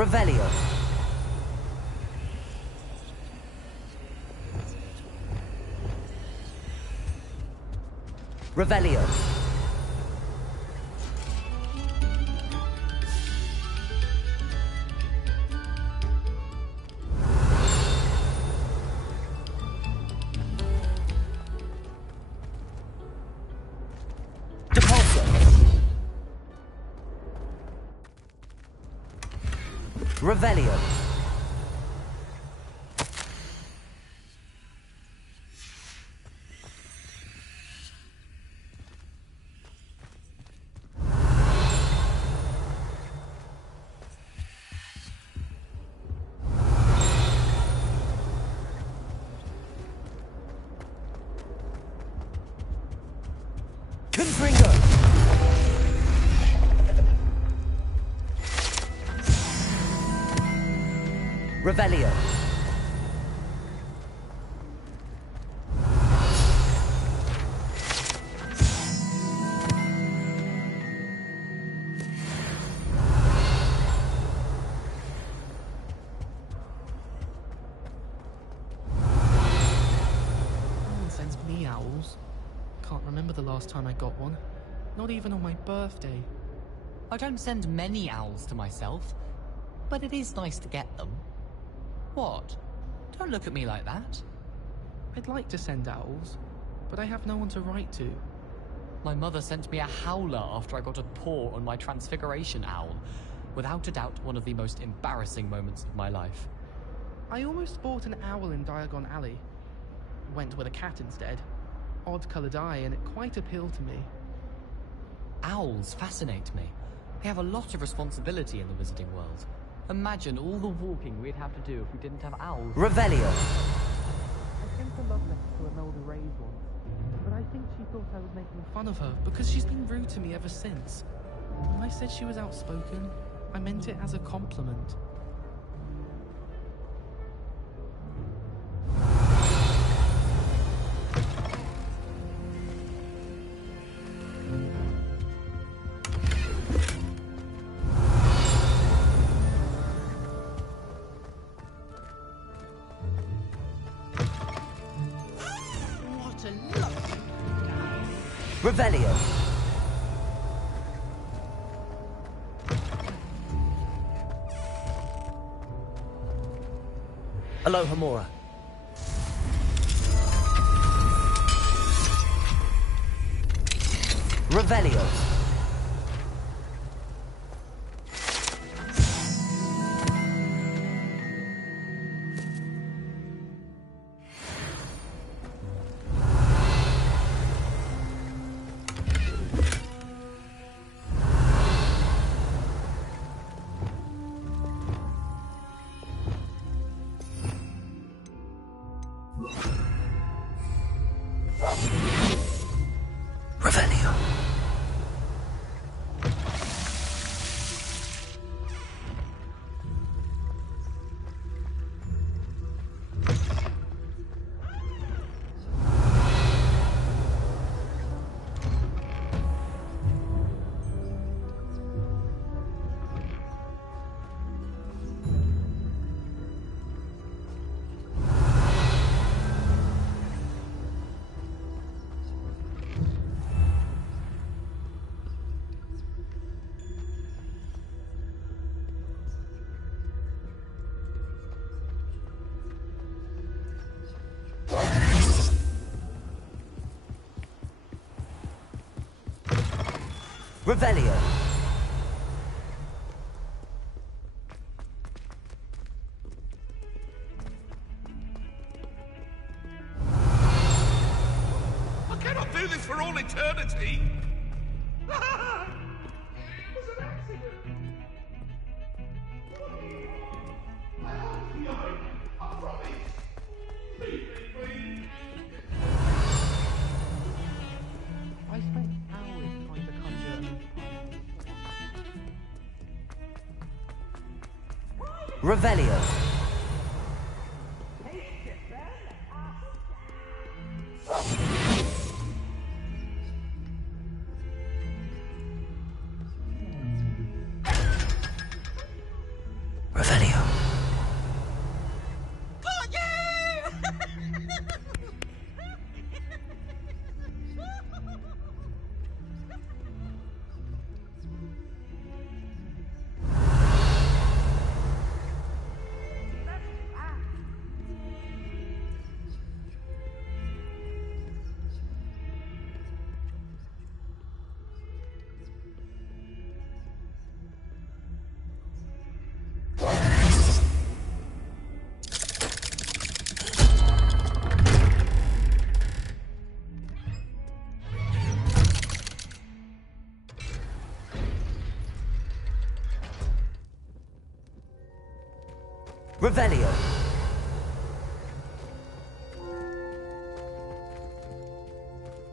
Revelio. Revelio. Depulso. Revelio. Confringo. Revelio. No one sends me owls. Can't remember the last time I got one. Not even on my birthday. I don't send many owls to myself, but it is nice to get them. What? Don't look at me like that. I'd like to send owls, but I have no one to write to. My mother sent me a howler after I got a paw on my transfiguration owl. Without a doubt, one of the most embarrassing moments of my life. I almost bought an owl in Diagon Alley. Went with a cat instead. Odd-coloured eye, and it quite appealed to me. Owls fascinate me. They have a lot of responsibility in the wizarding world. Imagine all the walking we'd have to do if we didn't have owls. Revelio. I sent a love letter to Imelda Reyes once, but I think she thought I was making fun of her because she's been rude to me ever since. When I said she was outspoken, I meant it as a compliment. Revelio. Alohomora. Revelio. Revelio. Revelio. I cannot do this for all eternity! I spent hours trying to conjure a mince pie. Revelio. Revelio.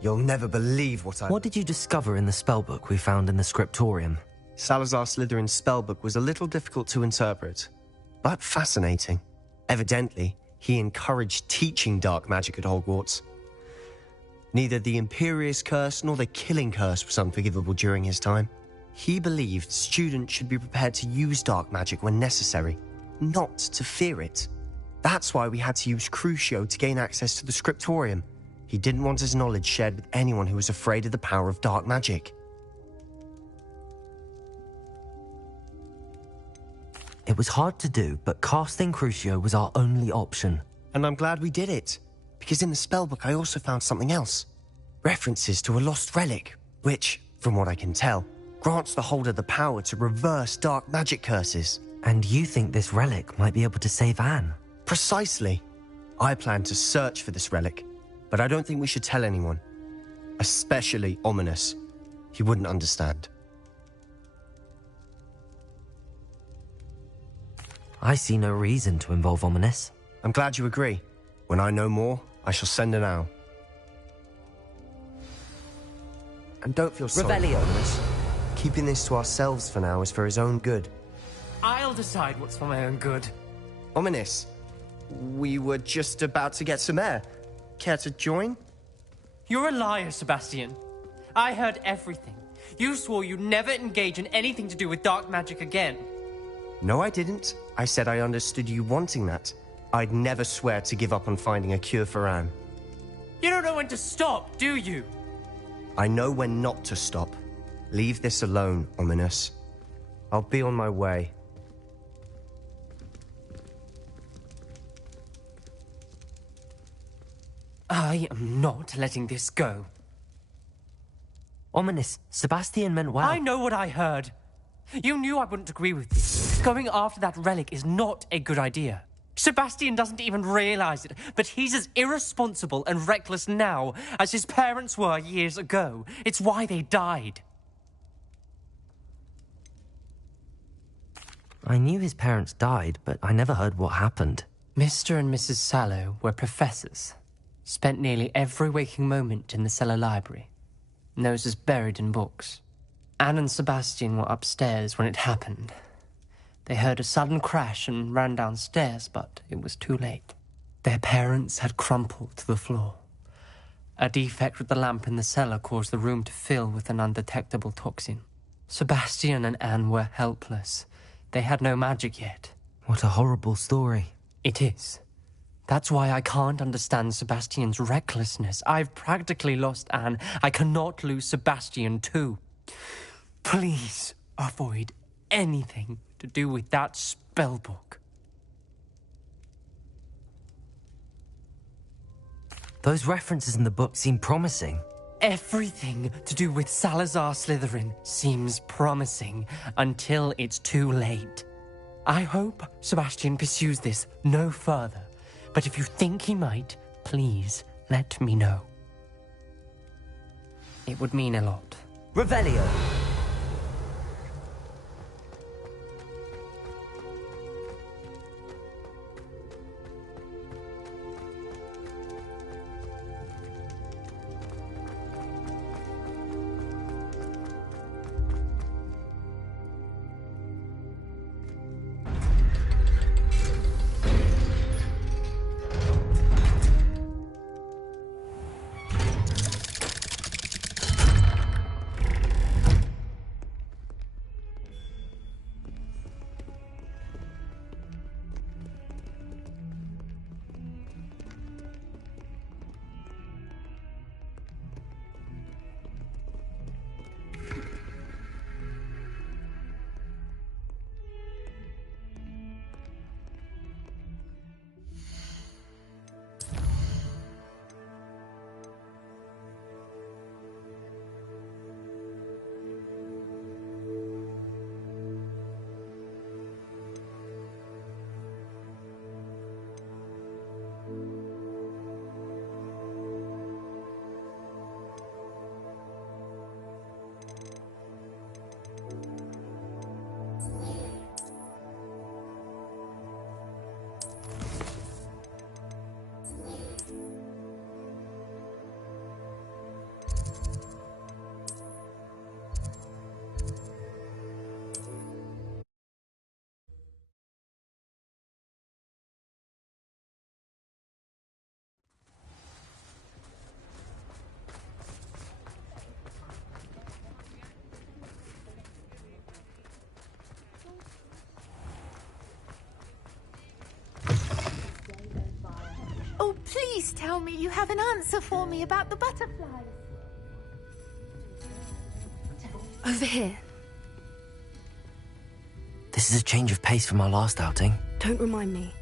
You'll never believe what I... What did you discover in the spellbook we found in the scriptorium? Salazar Slytherin's spellbook was a little difficult to interpret, but fascinating. Evidently, he encouraged teaching dark magic at Hogwarts. Neither the Imperious Curse nor the Killing Curse was unforgivable during his time. He believed students should be prepared to use dark magic when necessary, not to fear it. That's why we had to use Crucio to gain access to the scriptorium. He didn't want his knowledge shared with anyone who was afraid of the power of dark magic. It was hard to do, but casting Crucio was our only option. And I'm glad we did it, because in the spellbook I also found something else. References to a lost relic, which, from what I can tell, grants the holder the power to reverse dark magic curses. And you think this relic might be able to save Anne? Precisely. I plan to search for this relic, but I don't think we should tell anyone. Especially Ominis. He wouldn't understand. I see no reason to involve Ominis. I'm glad you agree. When I know more, I shall send an owl. And don't feel sorry, Revelio. Ominis. Keeping this to ourselves for now is for his own good. I'll decide what's for my own good. Ominis, we were just about to get some air. Care to join? You're a liar, Sebastian. I heard everything. You swore you'd never engage in anything to do with dark magic again. No, I didn't. I said I understood you wanting that. I'd never swear to give up on finding a cure for Anne. You don't know when to stop, do you? I know when not to stop. Leave this alone, Ominis. I'll be on my way. I am not letting this go. Ominis, Sebastian meant well. I know what I heard. You knew I wouldn't agree with this. Going after that relic is not a good idea. Sebastian doesn't even realize it, but he's as irresponsible and reckless now as his parents were years ago. It's why they died. I knew his parents died, but I never heard what happened. Mr. and Mrs. Sallow were professors. Spent nearly every waking moment in the cellar library. Noses buried in books. Anne and Sebastian were upstairs when it happened. They heard a sudden crash and ran downstairs, but it was too late. Their parents had crumpled to the floor. A defect with the lamp in the cellar caused the room to fill with an undetectable toxin. Sebastian and Anne were helpless. They had no magic yet. What a horrible story. It is. That's why I can't understand Sebastian's recklessness. I've practically lost Anne. I cannot lose Sebastian too. Please avoid anything to do with that spellbook. Those references in the book seem promising. Everything to do with Salazar Slytherin seems promising until it's too late. I hope Sebastian pursues this no further, but if you think he might, please let me know. It would mean a lot. Revelio. Oh, please tell me you have an answer for me about the butterflies. Over here. This is a change of pace from our last outing. Don't remind me.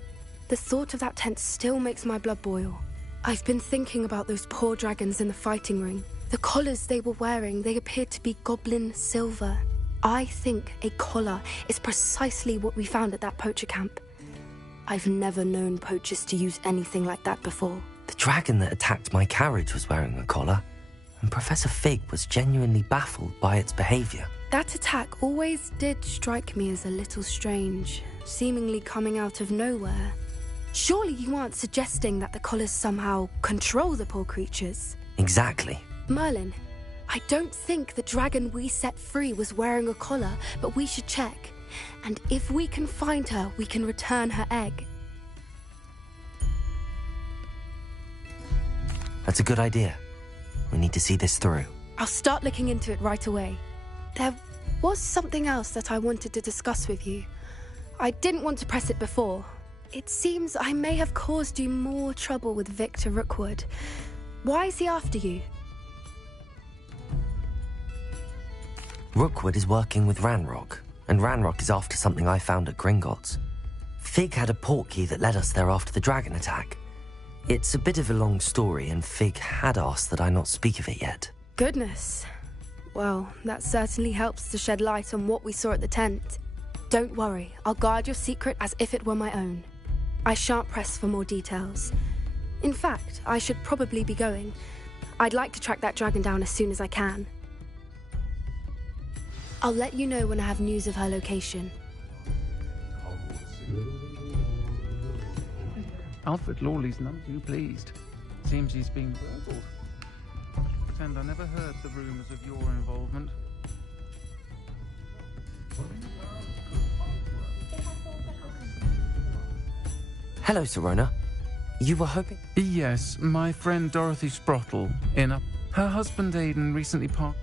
The thought of that tent still makes my blood boil. I've been thinking about those poor dragons in the fighting ring. The collars they were wearing, they appeared to be goblin silver. I think a collar is precisely what we found at that poacher camp. I've never known poachers to use anything like that before. The dragon that attacked my carriage was wearing a collar, and Professor Fig was genuinely baffled by its behavior. That attack always did strike me as a little strange, seemingly coming out of nowhere. Surely you aren't suggesting that the collars somehow control the poor creatures? Exactly. Merlin, I don't think the dragon we set free was wearing a collar, but we should check. And if we can find her, we can return her egg. That's a good idea. We need to see this through. I'll start looking into it right away. There was something else that I wanted to discuss with you. I didn't want to press it before. It seems I may have caused you more trouble with Victor Rookwood. Why is he after you? Rookwood is working with Ranrock, and Ranrock is after something I found at Gringotts. Fig had a portkey that led us there after the dragon attack. It's a bit of a long story, and Fig had asked that I not speak of it yet. Goodness. Well, that certainly helps to shed light on what we saw at the tent. Don't worry, I'll guard your secret as if it were my own. I shan't press for more details. In fact, I should probably be going. I'd like to track that dragon down as soon as I can. I'll let you know when I have news of her location. Alfred Lawley's none too pleased. Seems he's been burgled. Pretend I never heard the rumours of your involvement. Hello, Sirona. You were hoping... Yes, my friend Dorothy Sprottle, her husband Aidan recently passed.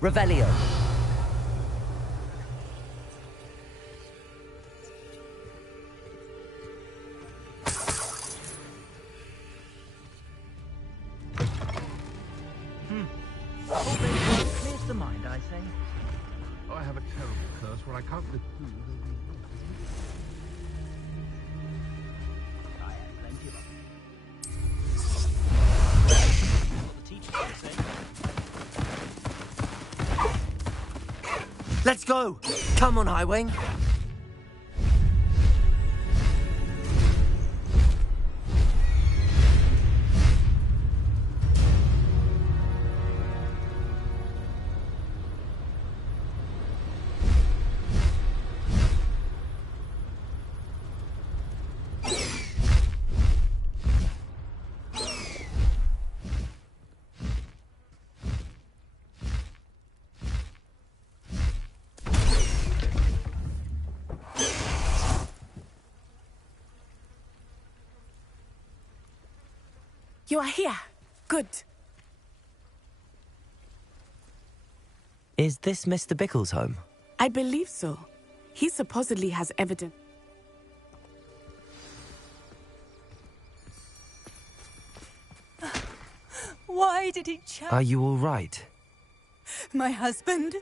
Revelio. Clears the mind, I say. I have a terrible curse where I can't live. I have plenty of them. What the teacher would say. Let's go! Come on, Highwing. You are here. Good. Is this Mr. Bickle's home? I believe so. He supposedly has evidence. Why did he Are you all right? My husband?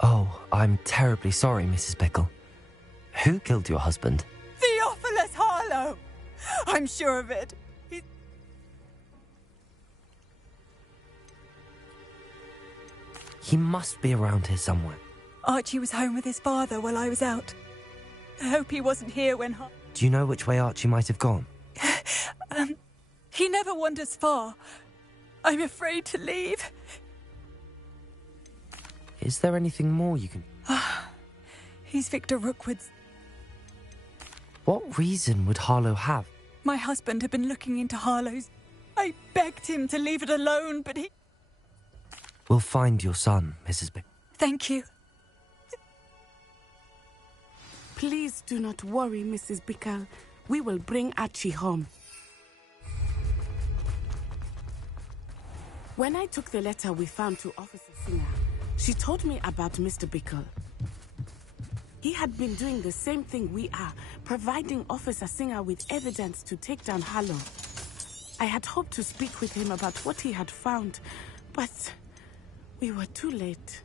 Oh, I'm terribly sorry, Mrs. Bickle. Who killed your husband? Theophilus Harlow! I'm sure of it. He must be around here somewhere. Archie was home with his father while I was out. I hope he wasn't here when... Do you know which way Archie might have gone? He never wanders far. I'm afraid to leave. Is there anything more you can... He's Victor Rookwood's... What reason would Harlow have? My husband had been looking into Harlow's. I begged him to leave it alone, but he... We'll find your son, Mrs. Bick. Thank you. Please do not worry, Mrs. Bickle. We will bring Archie home. When I took the letter we found to Officer Singer, she told me about Mr. Bickle. He had been doing the same thing we are, providing Officer Singer with evidence to take down Harlow. I had hoped to speak with him about what he had found, but we were too late.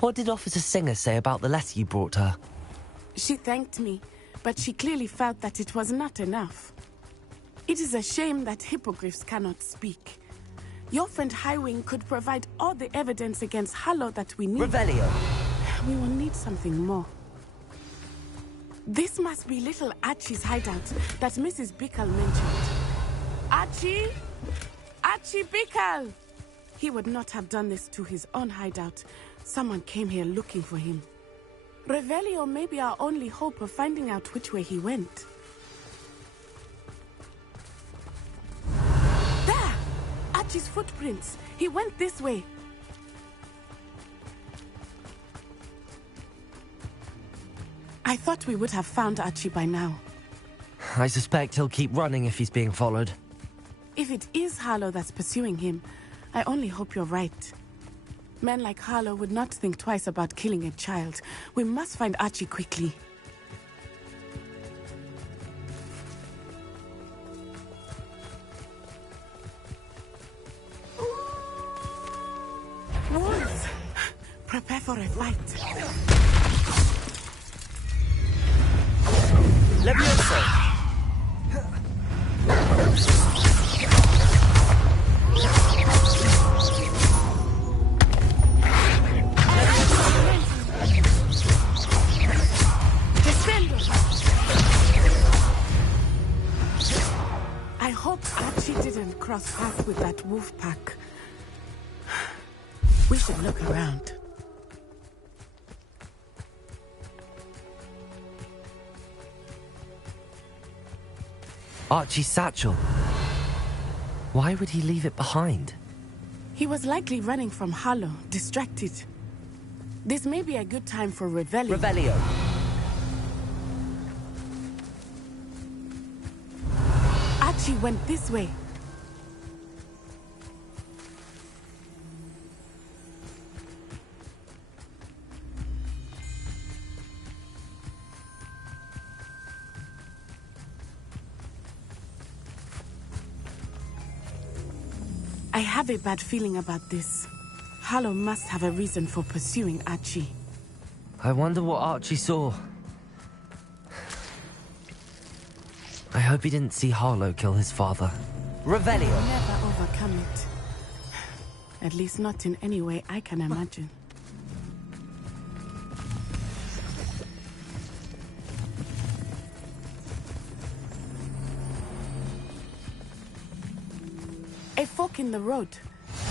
What did Officer Singer say about the letter you brought her? She thanked me, but she clearly felt that it was not enough. It is a shame that hippogriffs cannot speak. Your friend Highwing could provide all the evidence against Harlow that we need. Revelio! We will need something more. This must be little Archie's hideout that Mrs. Bickle mentioned. Archie? Archie Bickle! He would not have done this to his own hideout. Someone came here looking for him. Revelio may be our only hope of finding out which way he went. There! Archie's footprints. He went this way. I thought we would have found Archie by now. I suspect he'll keep running if he's being followed. If it is Harlow that's pursuing him, I only hope you're right. Men like Harlow would not think twice about killing a child. We must find Archie quickly. Wolves! Prepare for a fight. Levioso! I hope Archie didn't cross paths with that wolf pack. We should look around. Archie's satchel. Why would he leave it behind? He was likely running from Harlow, distracted. This may be a good time for Revelio. Revelio. Archie went this way. I have a bad feeling about this. Harlow must have a reason for pursuing Archie. I wonder what Archie saw. I hope he didn't see Harlow kill his father. Revelio! Never overcome it. At least not in any way I can imagine. A fork in the road.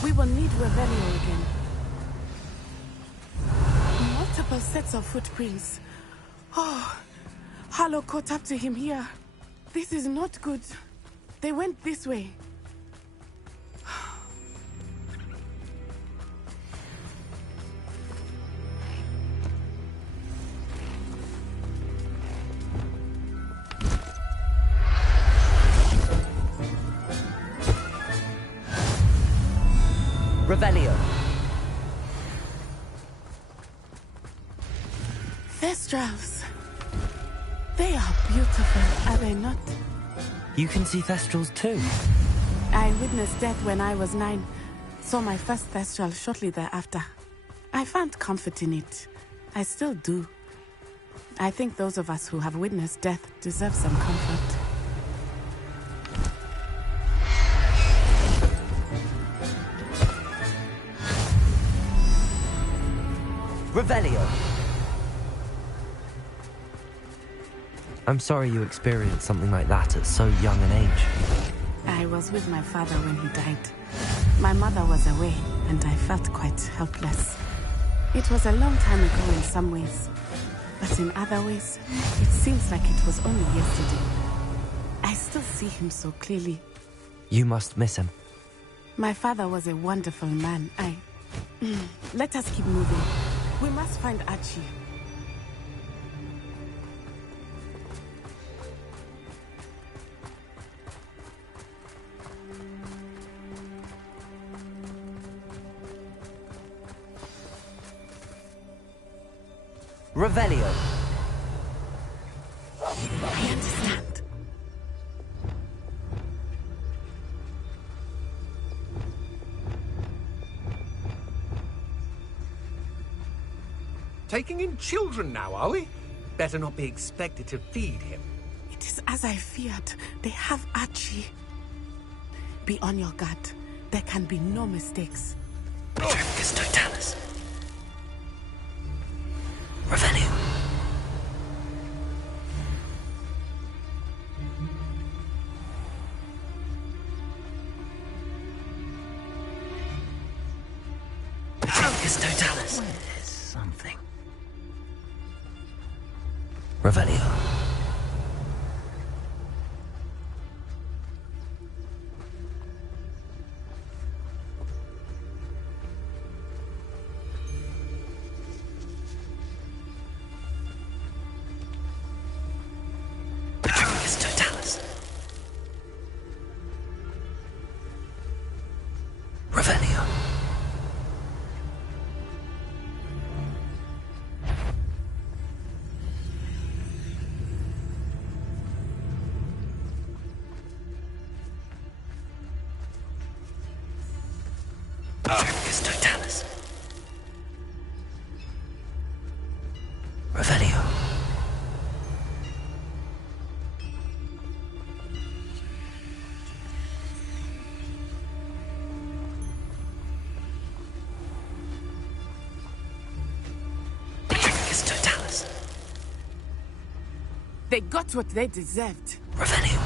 We will need Revelio again. Multiple sets of footprints. Oh, Harlow caught up to him here. This is not good. They went this way. Revelio. Thestrals. They are beautiful, are they not? You can see Thestrals too. I witnessed death when I was 9. Saw my first Thestral shortly thereafter. I found comfort in it. I still do. I think those of us who have witnessed death deserve some comfort. Revelio! I'm sorry you experienced something like that at so young an age. I was with my father when he died. My mother was away, and I felt quite helpless. It was a long time ago in some ways, but in other ways, it seems like it was only yesterday. I still see him so clearly. You must miss him. My father was a wonderful man. Let us keep moving. We must find Archie. Revelio. I understand. Taking in children now, are we? Better not be expected to feed him. It is as I feared. They have Archie. Be on your guard. There can be no mistakes. Petrificus totalis. Revelio. Petrificus totalis. There's something. Revelio. Petrificus totalis. Revelio. Petrificus totalis. Revelio. Petrificus totalis. They got what they deserved. Revelio.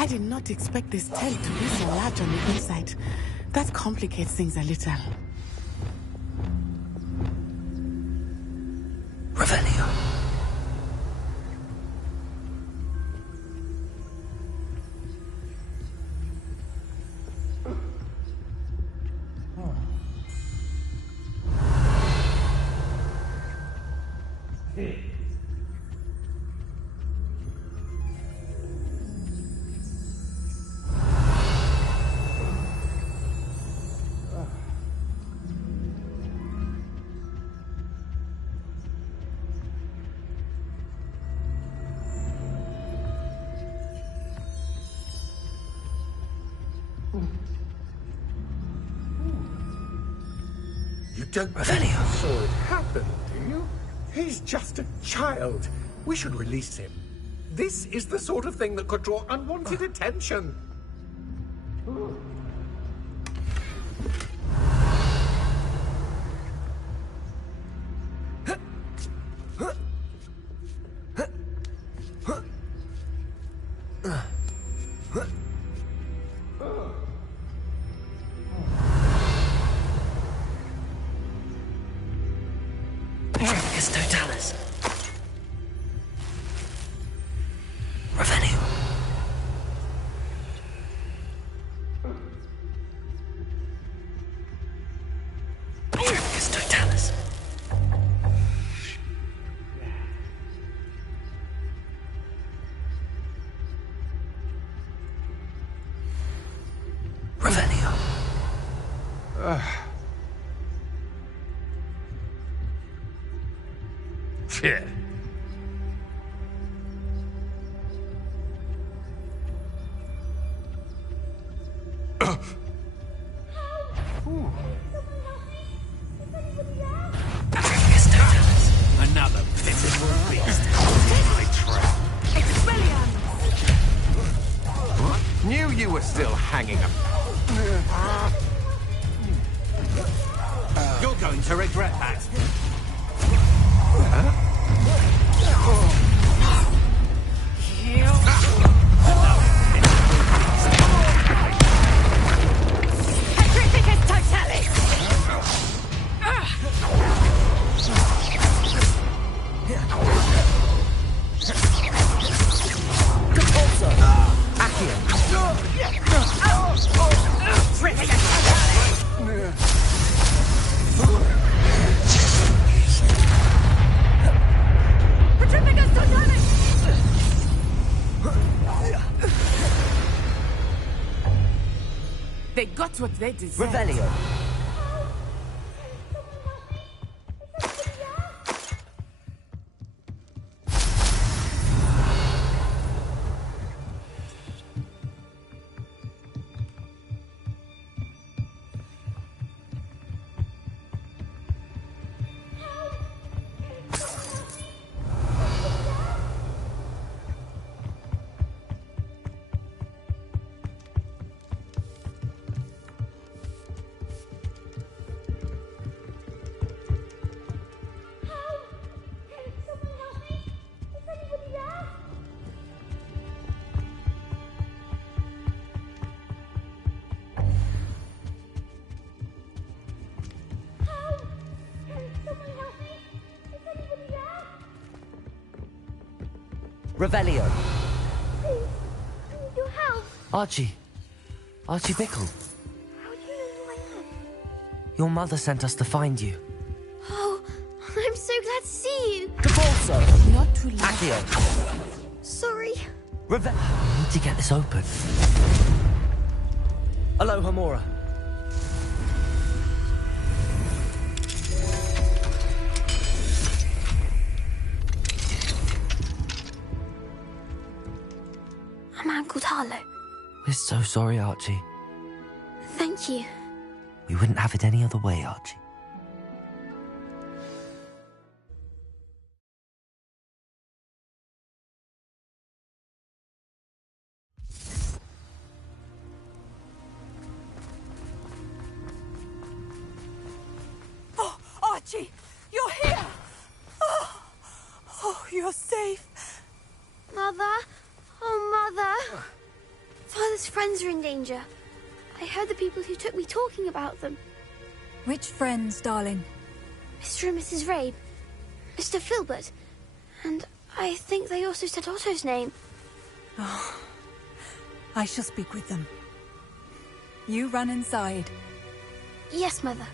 I did not expect this tent to be so large on the inside. That complicates things a little. Revelio. You don't think you saw it happen, do you? He's just a child. We should release him. This is the sort of thing that could draw unwanted attention. Petrificus totalis. Revelio. Petrificus Totalis. Revelio. Shit. Another pitiful beast in my trap. Knew you were still hanging up. You're going to regret that. Petrificus Totalis! Compulso. Accio. Petrificus Totalis! Petrificus Totalis! They got what they deserved. Revelio. Revelio. Your help! Archie. Archie Bickle. How do you know who I am? Your mother sent us to find you. Oh, I'm so glad to see you. Compulso. Not too late. Accio. Sorry. I need to get this open. Aloha Mora. I'm Uncle Tarlo. We're so sorry, Archie. Thank you. We wouldn't have it any other way, Archie. Oh, Archie, you're here! Oh, you're safe. Mother? Oh, Mother. Father's friends are in danger. I heard the people who took me talking about them. Which friends, darling? Mr. and Mrs. Rabe. Mr. Filbert. And I think they also said Otto's name. Oh, I shall speak with them. You run inside. Yes, Mother.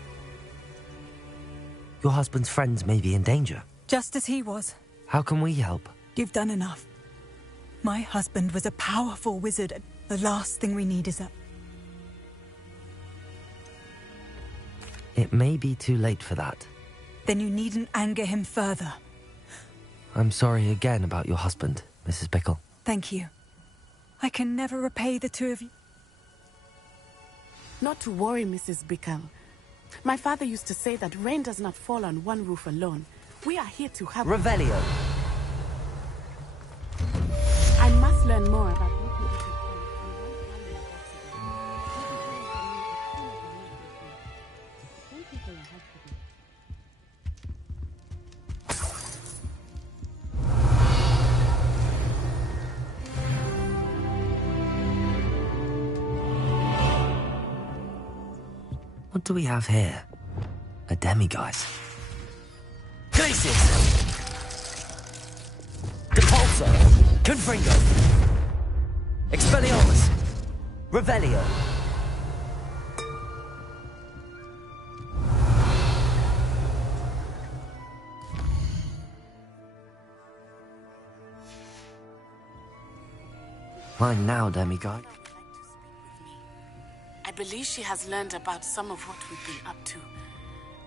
Your husband's friends may be in danger. Just as he was. How can we help? You've done enough. My husband was a powerful wizard. The last thing we need is a... It may be too late for that. Then you needn't anger him further. I'm sorry again about your husband, Mrs. Bickle. Thank you. I can never repay the two of you. Not to worry, Mrs. Bickle. My father used to say that rain does not fall on one roof alone. We are here to help. Revelio. I must learn more about What do we have here? A demiguise. Glacius! Compulso! Confringo! Expelliarmus! Revelio! Fine now, demigod. I believe she has learned about some of what we've been up to.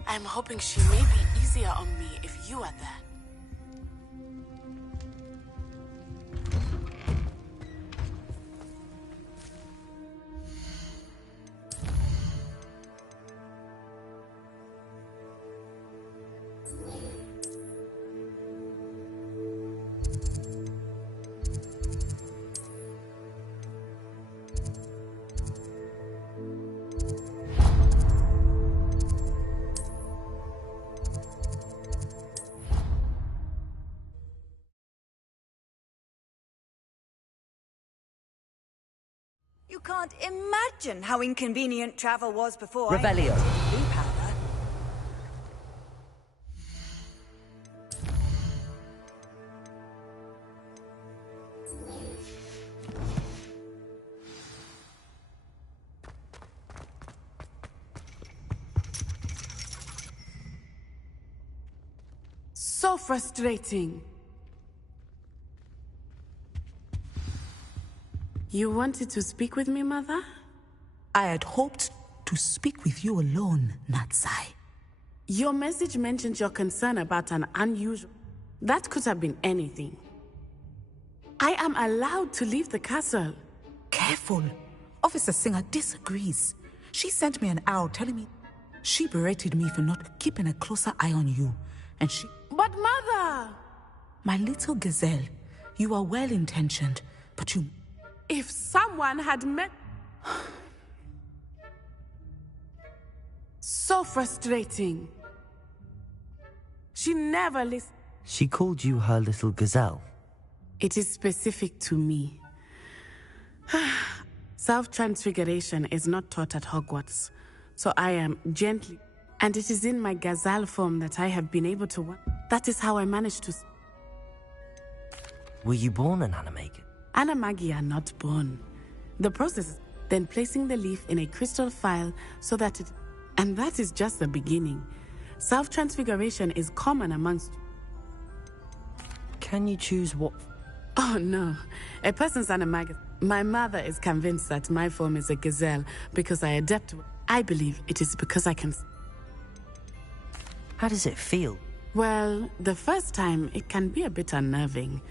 I'm hoping she may be easier on me if you are there. You can't imagine how inconvenient travel was before Revelio. Blue powder. So frustrating. You wanted to speak with me, Mother? I had hoped to speak with you alone, Natsai. Your message mentioned your concern about an unusual... That could have been anything. I am allowed to leave the castle. Careful. Officer Singer disagrees. She sent me an owl telling me she berated me for not keeping a closer eye on you. And she... But Mother! My little gazelle, you are well-intentioned, but you... If someone had met... So frustrating. She never listened. She called you her little gazelle. It is specific to me. Self-transfiguration is not taught at Hogwarts, so I am gently... And it is in my gazelle form that I have been able to... That is how I managed to... Were you born an animagus? Animagi are not born. The process, then placing the leaf in a crystal phial so that it... And that is just the beginning. Self-transfiguration is common amongst... Can you choose what... Oh no, a person's animagus... My mother is convinced that my form is a gazelle because I adapt to it. I believe it is because I can... How does it feel? Well, the first time it can be a bit unnerving.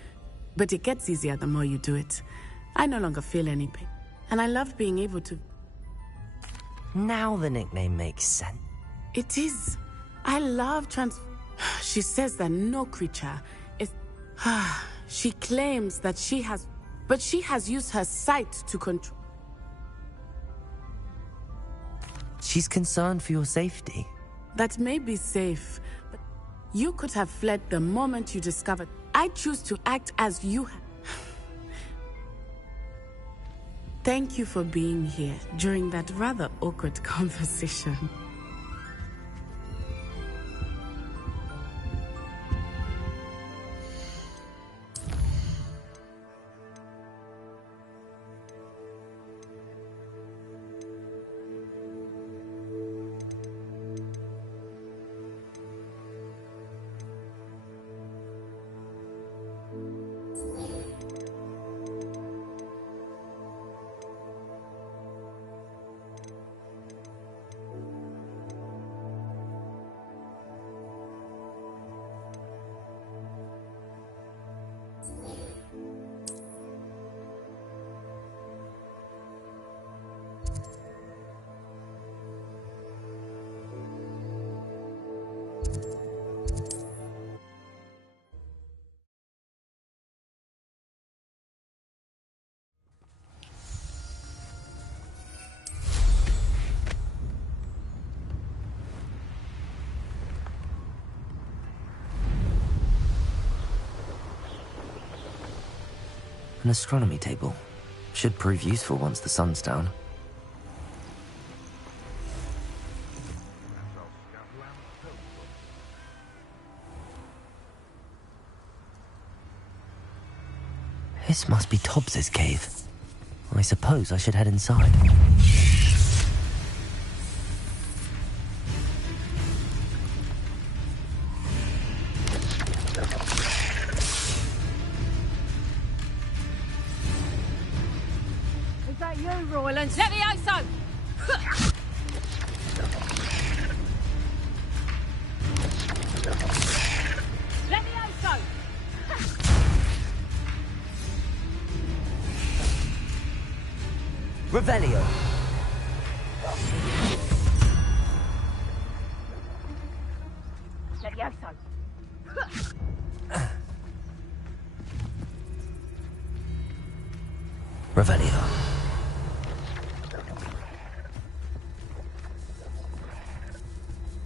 But it gets easier the more you do it. I no longer feel any pain. And I love being able to... Now the nickname makes sense. It is. I love She says that no creature is... She claims that she has... But she has used her sight to control... She's concerned for your safety. That may be safe, but you could have fled the moment you discovered... I choose to act as you have. Thank you for being here during that rather awkward conversation. An astronomy table. Should prove useful once the sun's down. This must be Tobbs's cave. I suppose I should head inside. Dragons, Levioso! Levioso! Revelio. Levioso! Revelio.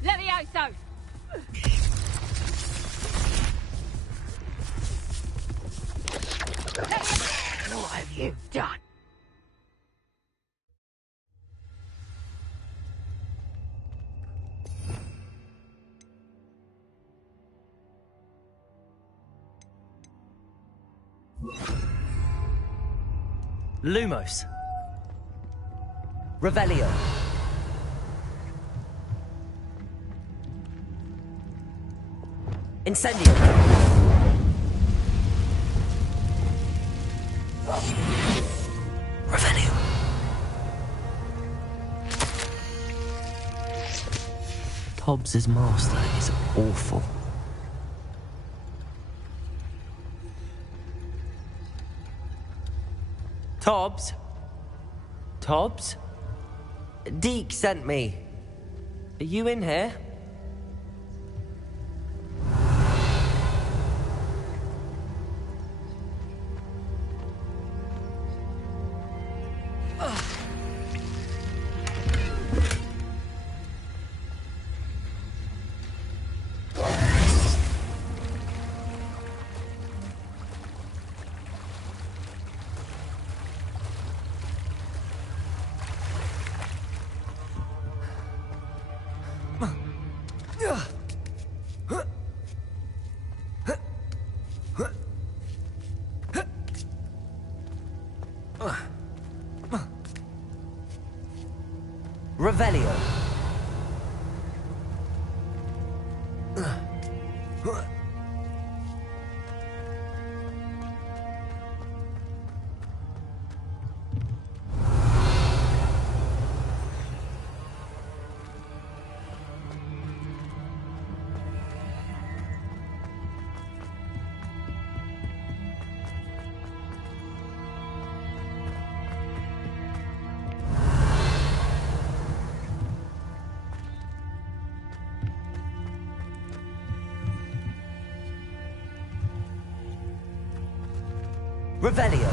Levioso! What have you done? Lumos. Revelio. Incendio. Revelio. Tobbs' master is awful. Tobbs? Tobbs? Deke sent me. Are you in here? Revelio. Revelio.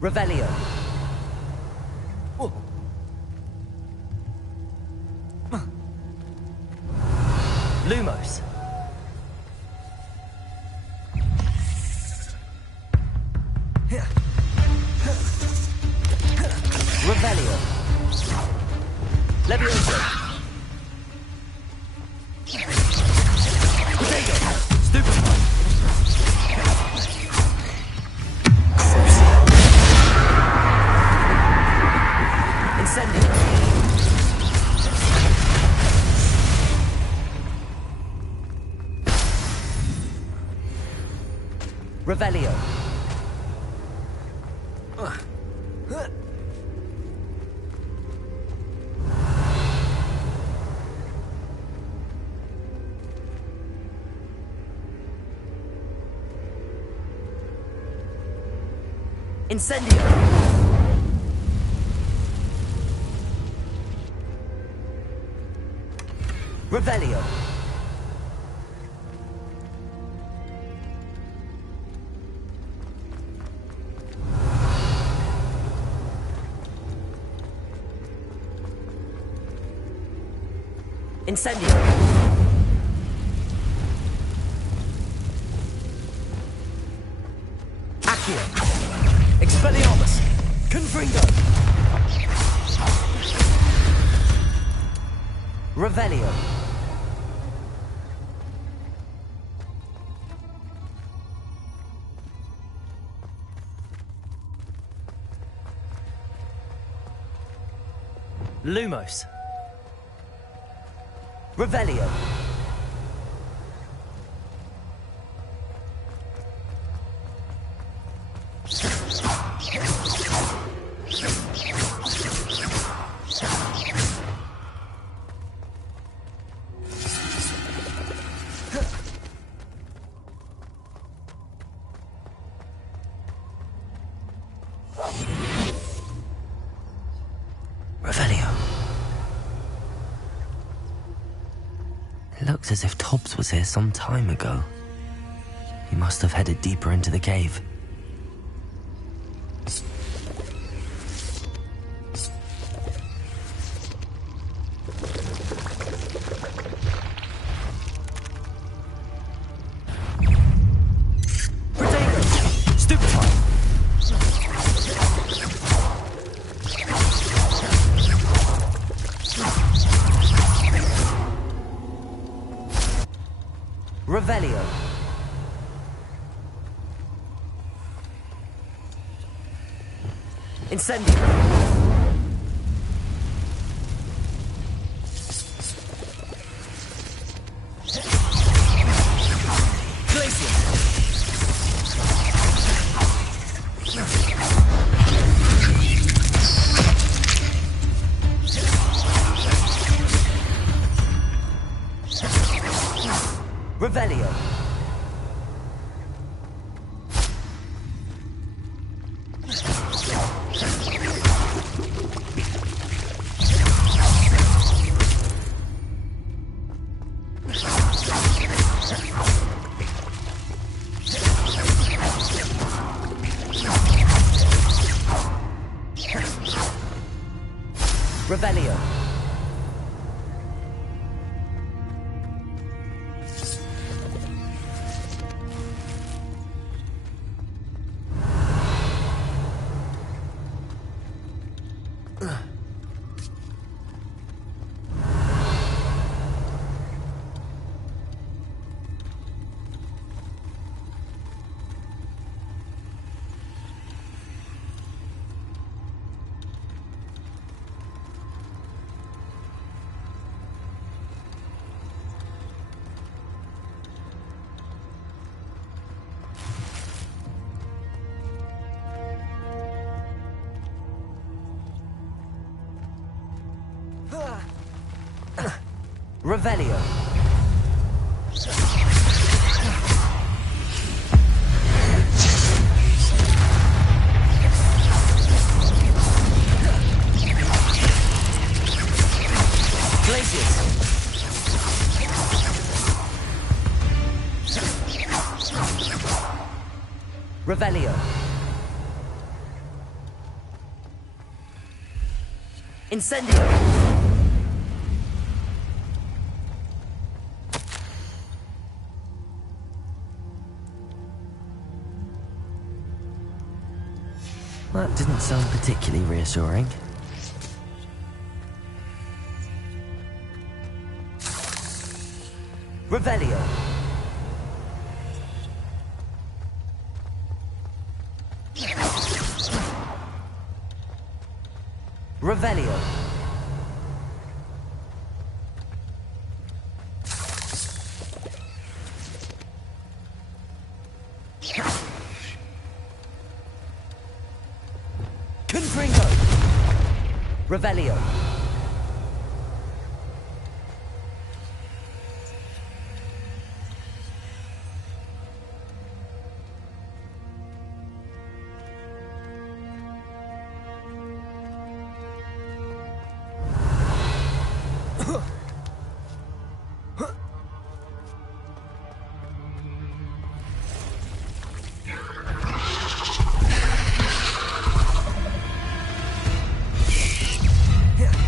Revelio. Lumos. Revelio. Levioso. Potato. Stupefy. Incendio. Revelio. Incendio! Revelio! Incendio! Accio! Expelliarmus! Confringo! Revelio! Lumos. Revelio. Revelio. It looks as if Tobbs was here some time ago. He must have headed deeper into the cave. Revelio. Incendio. Glacier. Revelio. Revelio. Revelio. Glaciers. Revelio. Incendio. That didn't sound particularly reassuring. Revelio. Revelio. Confringo. Revelio. Yeah.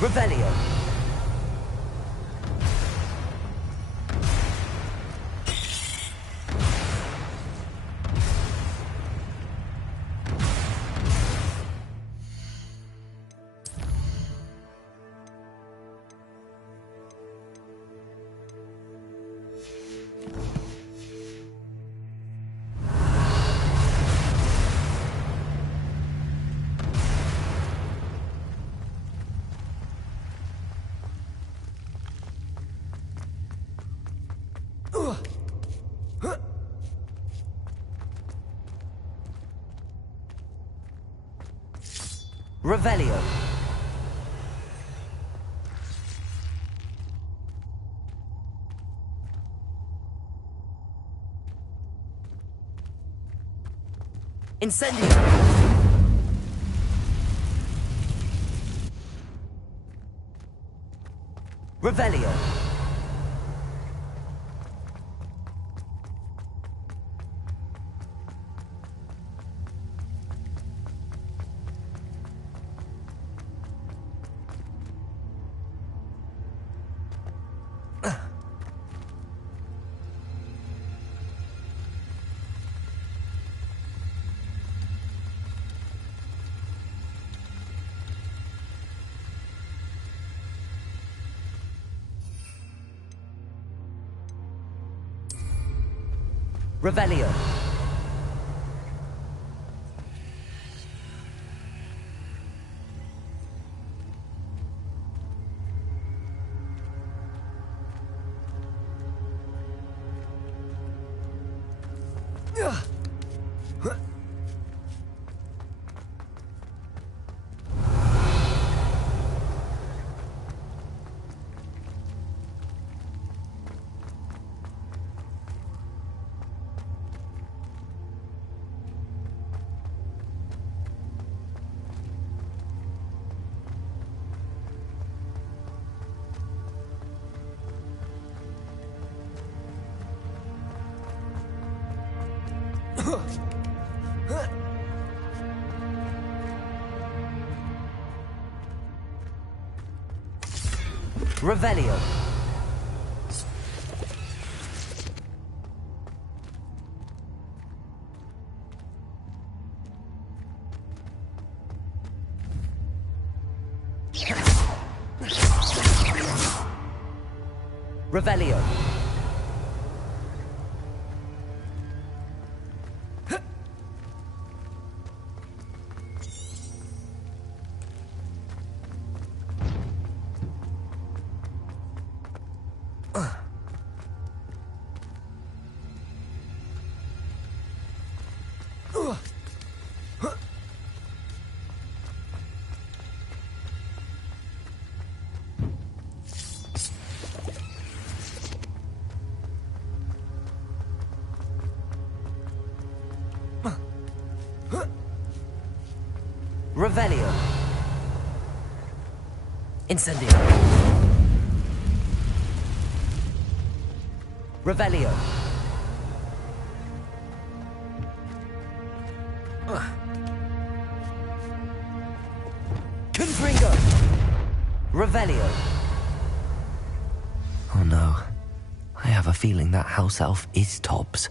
Revelio. Revelio. Incendio. Revelio. Revelio. Revelio. Revelio. Revelio. Incendio. Revelio. Confringo. Revelio. Oh no. I have a feeling that house elf is Tobbs.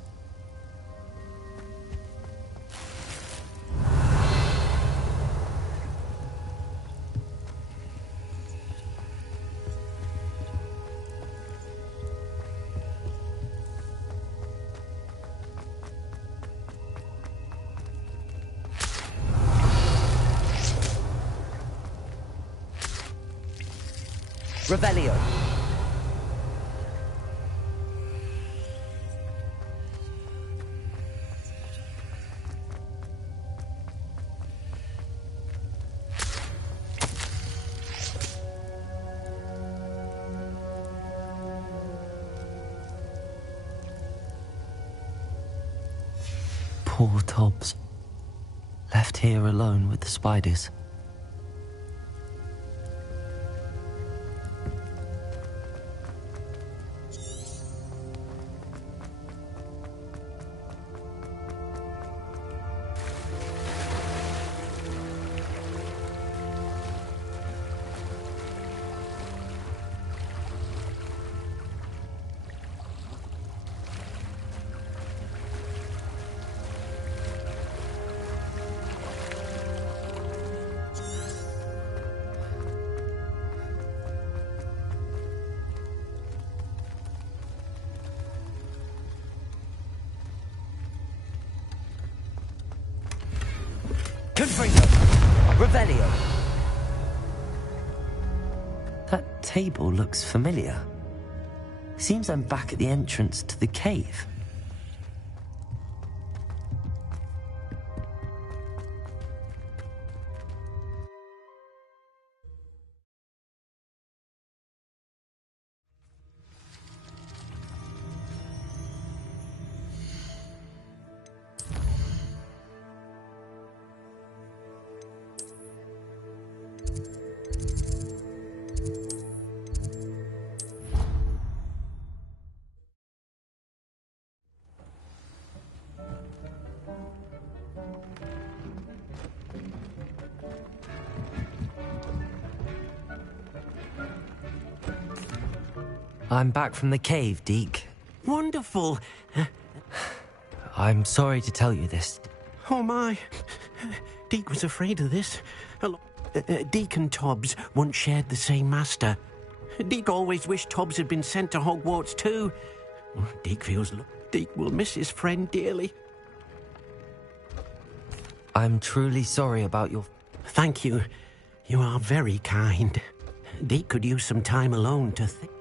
Revelio. Poor Tobbs. Left here alone with the spiders. Confringo! Revelio! That table looks familiar. Seems I'm back at the entrance to the cave. I'm back from the cave, Deke. Wonderful. I'm sorry to tell you this. Oh my. Deke was afraid of this. Deke and Tobbs once shared the same master. Deke always wished Tobbs had been sent to Hogwarts too. Deke feels Deke will miss his friend dearly. I'm truly sorry about your... Thank you. You are very kind. Deke could use some time alone to think.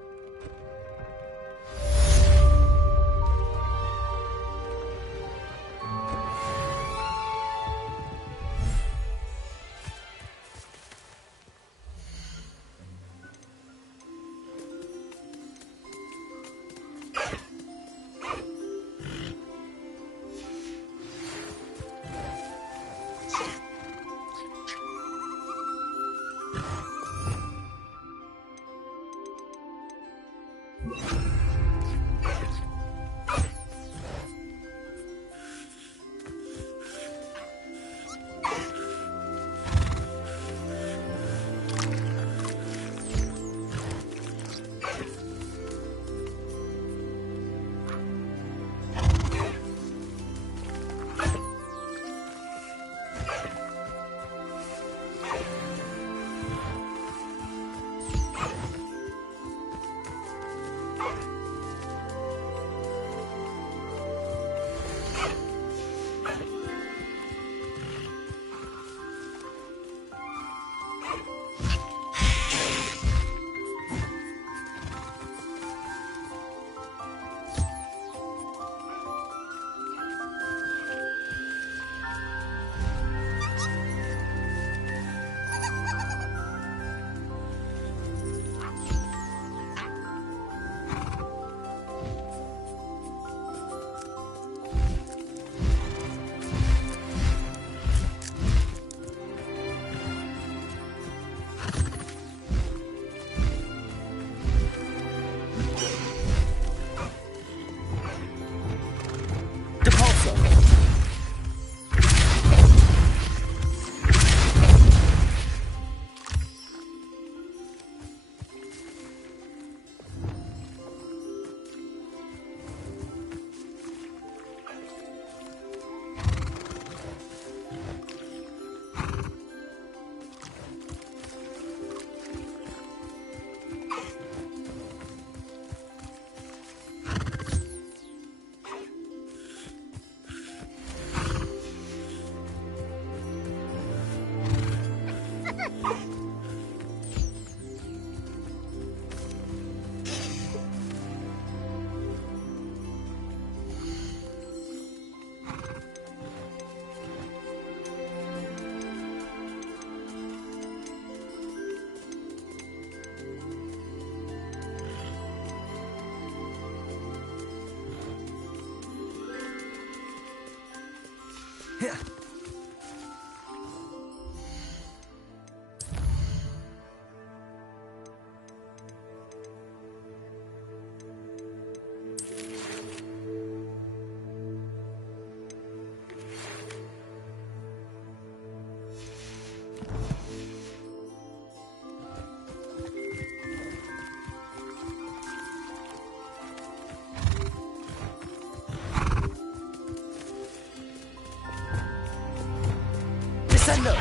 Descendo!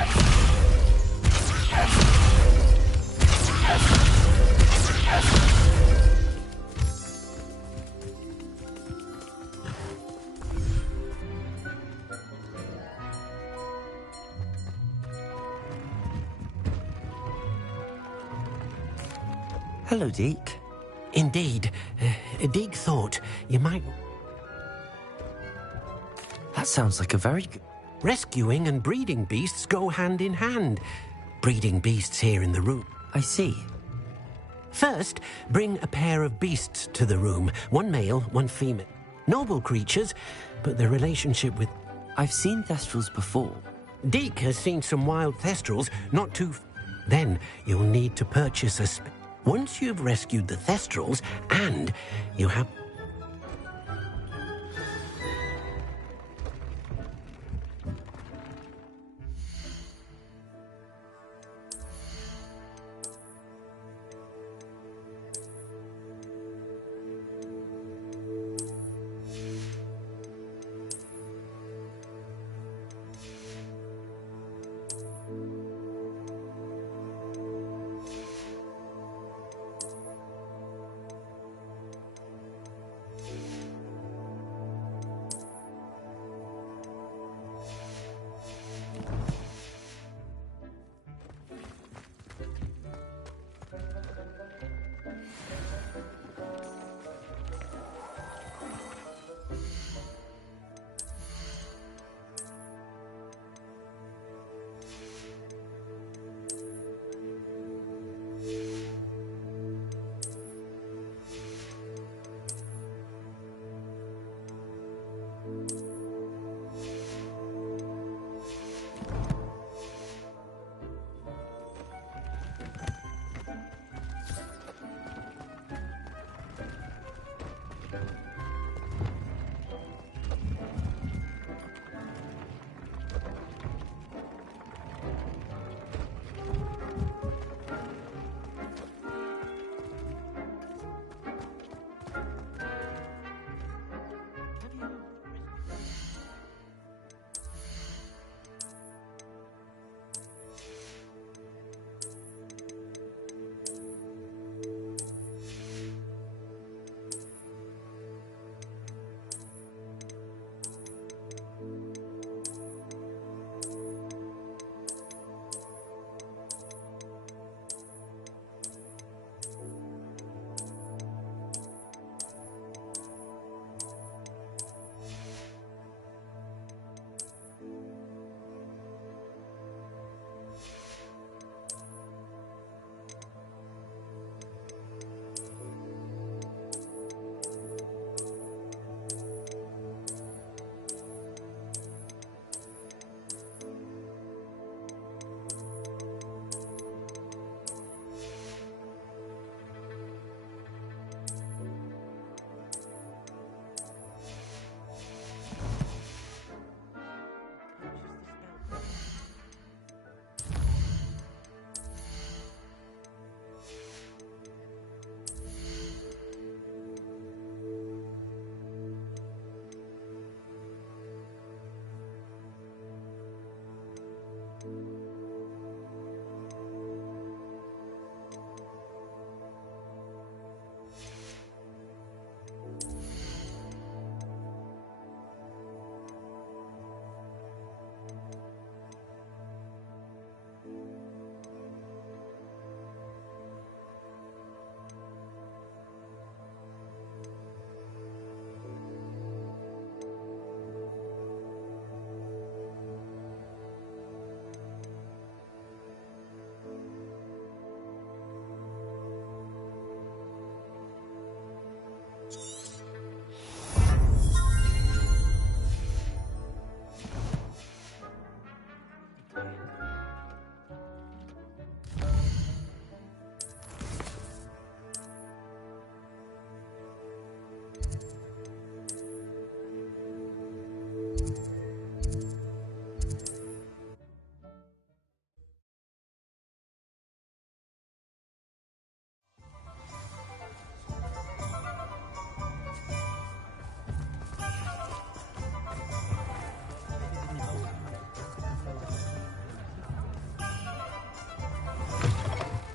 Hello, Deke. Indeed. Deke thought you might... That sounds like a very... Rescuing and breeding beasts go hand in hand. Breeding beasts here in the room. I see. First, bring a pair of beasts to the room. One male, one female. Noble creatures, but their relationship with... I've seen Thestrals before. Deke has seen some wild Thestrals, not too... Then you'll need to purchase a... Once you've rescued the Thestrals, and you have...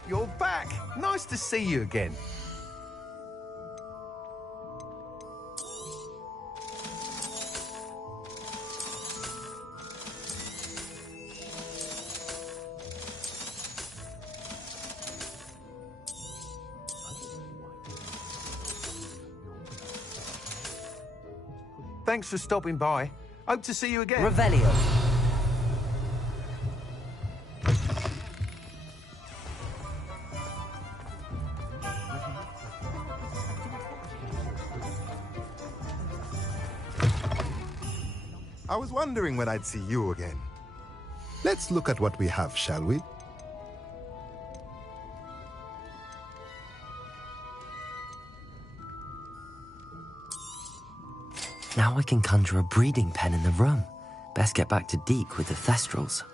You're back. Nice to see you again. Thanks for stopping by. Hope to see you again. Revelio. I was wondering when I'd see you again. Let's look at what we have, shall we? Now I can conjure a breeding pen in the room. Best get back to Deke with the Thestrals.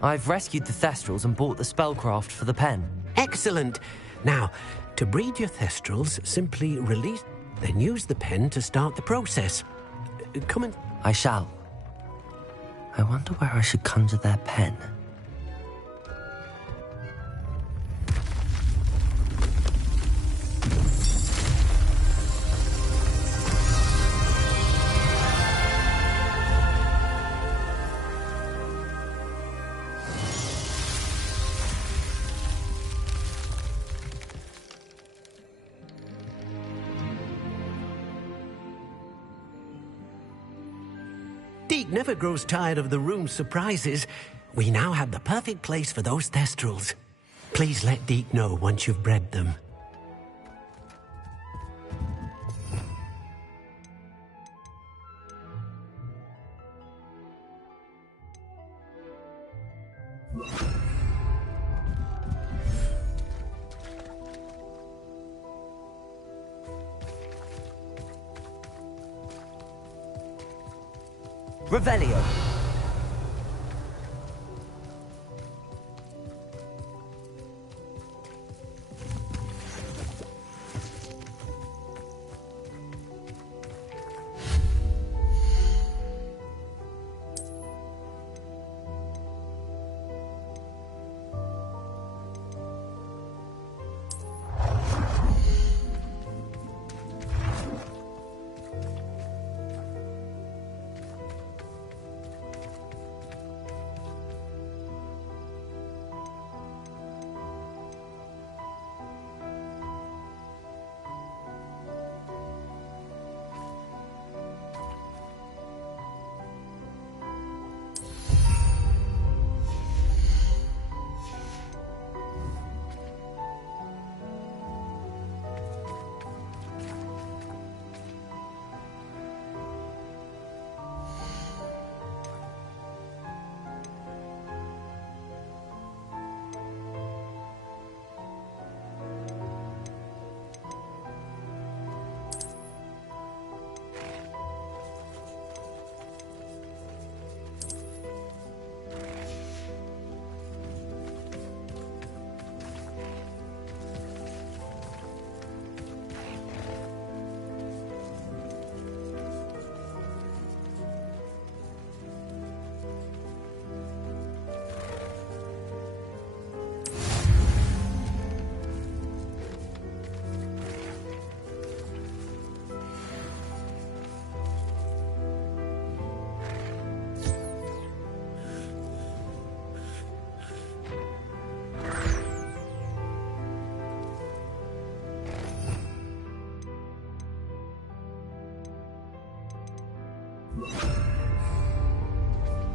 I've rescued the Thestrals and bought the spellcraft for the pen. Excellent. Now, to breed your Thestrals, simply release, then use the pen to start the process. Come and... I shall. I wonder where I should conjure their pen. Deke never grows tired of the room's surprises. We now have the perfect place for those Thestrals. Please let Deke know once you've bred them. Revelio.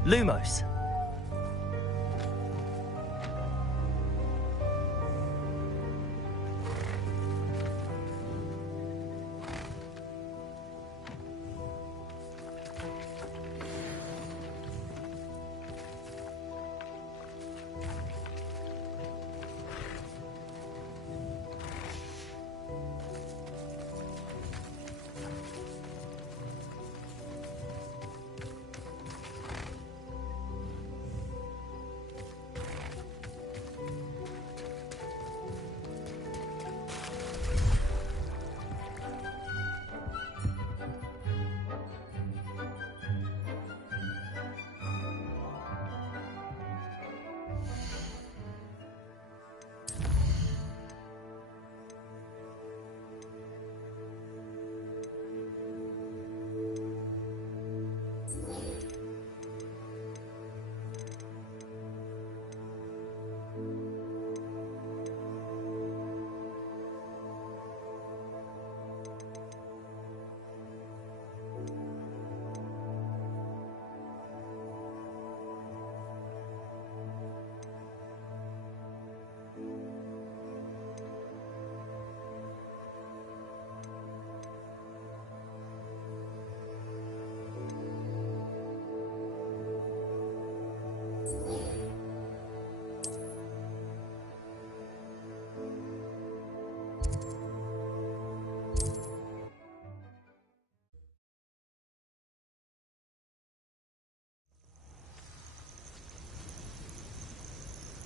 Lumos.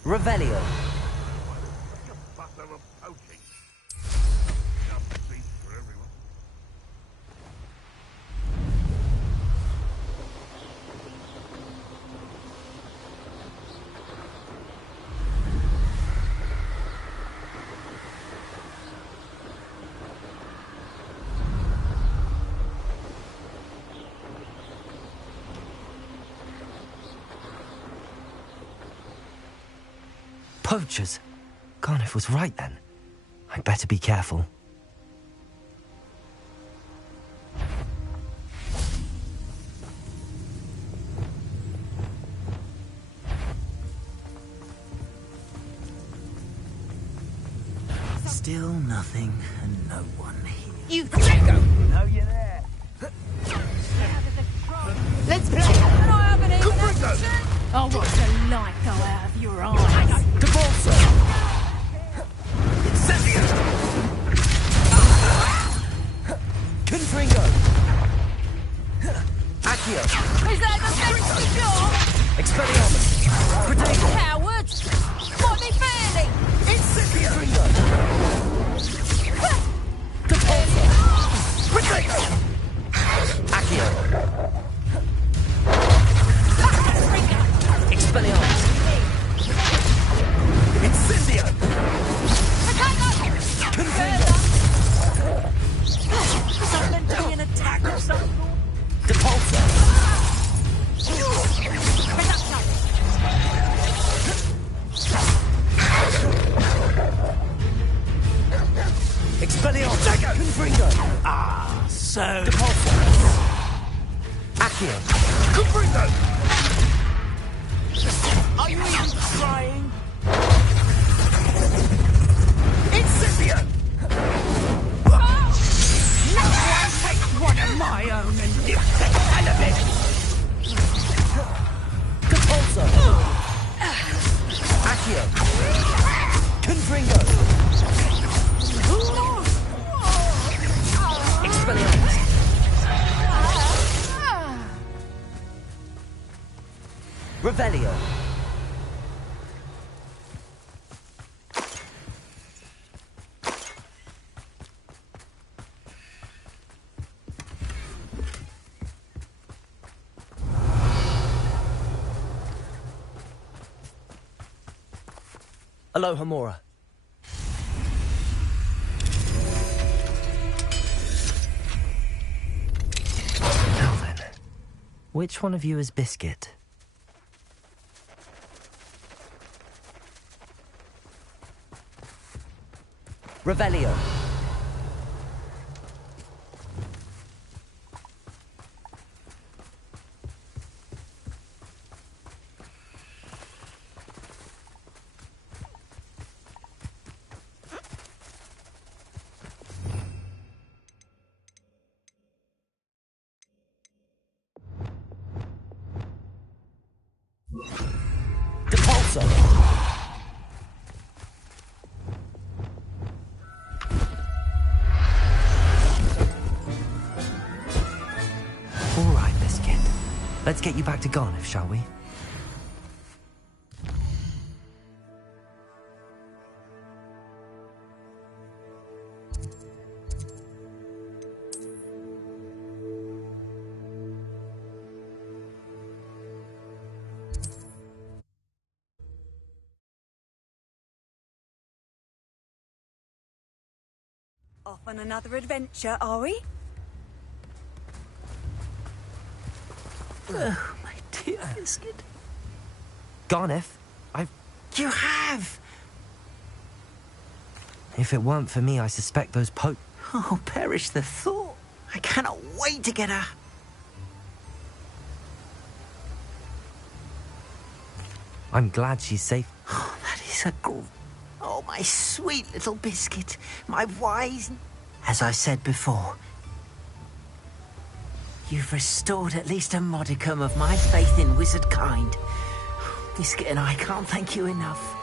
Revelio. Poachers. Garniff was right then. I'd better be careful. Still nothing and no one here. You Gringo! No, you're there. Let's play! Can I have an even Oh, what's the light go out of your eyes? Cabalso! Incendio! Confringo! Accio! Is that the fancy job? Expelliarmus! Protego! Cowards! What they failing? Incendio! Cabalso! Protego! Accio! Expelliarmus! Incendio! Confringo! Someone doing an attack or something? Depulso! Expelliarmus! Confringo! Ah, so... Depulso! Accio! Confringo! Are you even trying? Incendio! Now I take one of my own and dip the hell of it! Depulso! Accio! Confringo! Expelliarmus! Revelio! Alohomora. Now then, which one of you is Biscuit? Revelio. Depulso. All right, Biscuit. Let's get you back to Garniff, shall we? Off on another adventure, are we? Oh, my dear biscuit. Garneth, You have! If it weren't for me, I suspect those Oh, perish the thought. I cannot wait to get her. I'm glad she's safe. Oh, that is a Oh, my sweet little biscuit. My wise... As I said before, you've restored at least a modicum of my faith in wizard kind. Biscuit and I can't thank you enough.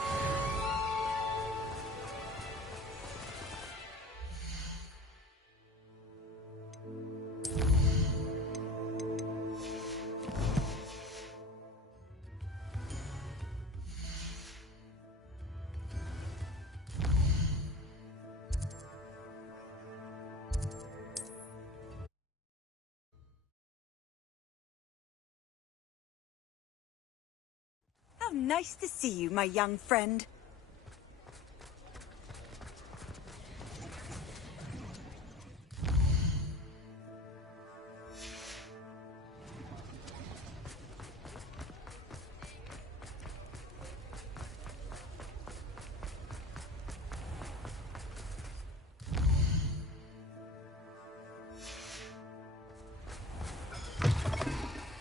How nice to see you, my young friend.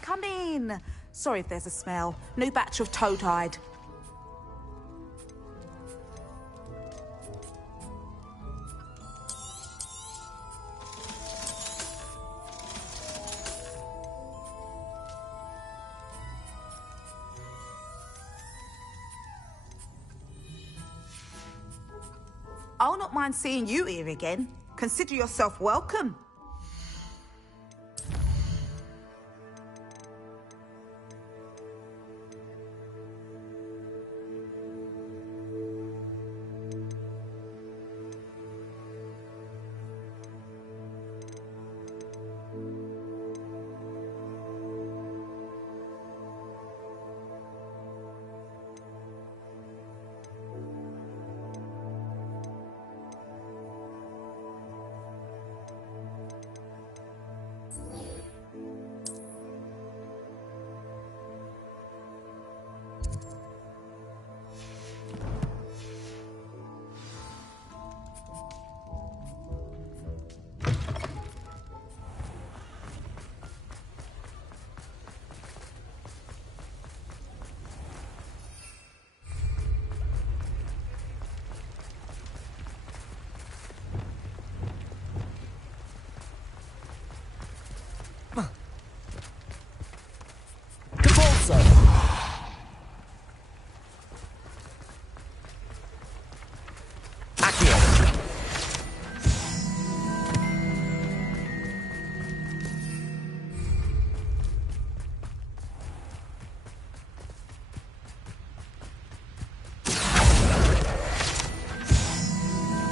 Come in. Sorry if there's a smell. New batch of toad-hide. I'll not mind seeing you here again. Consider yourself welcome.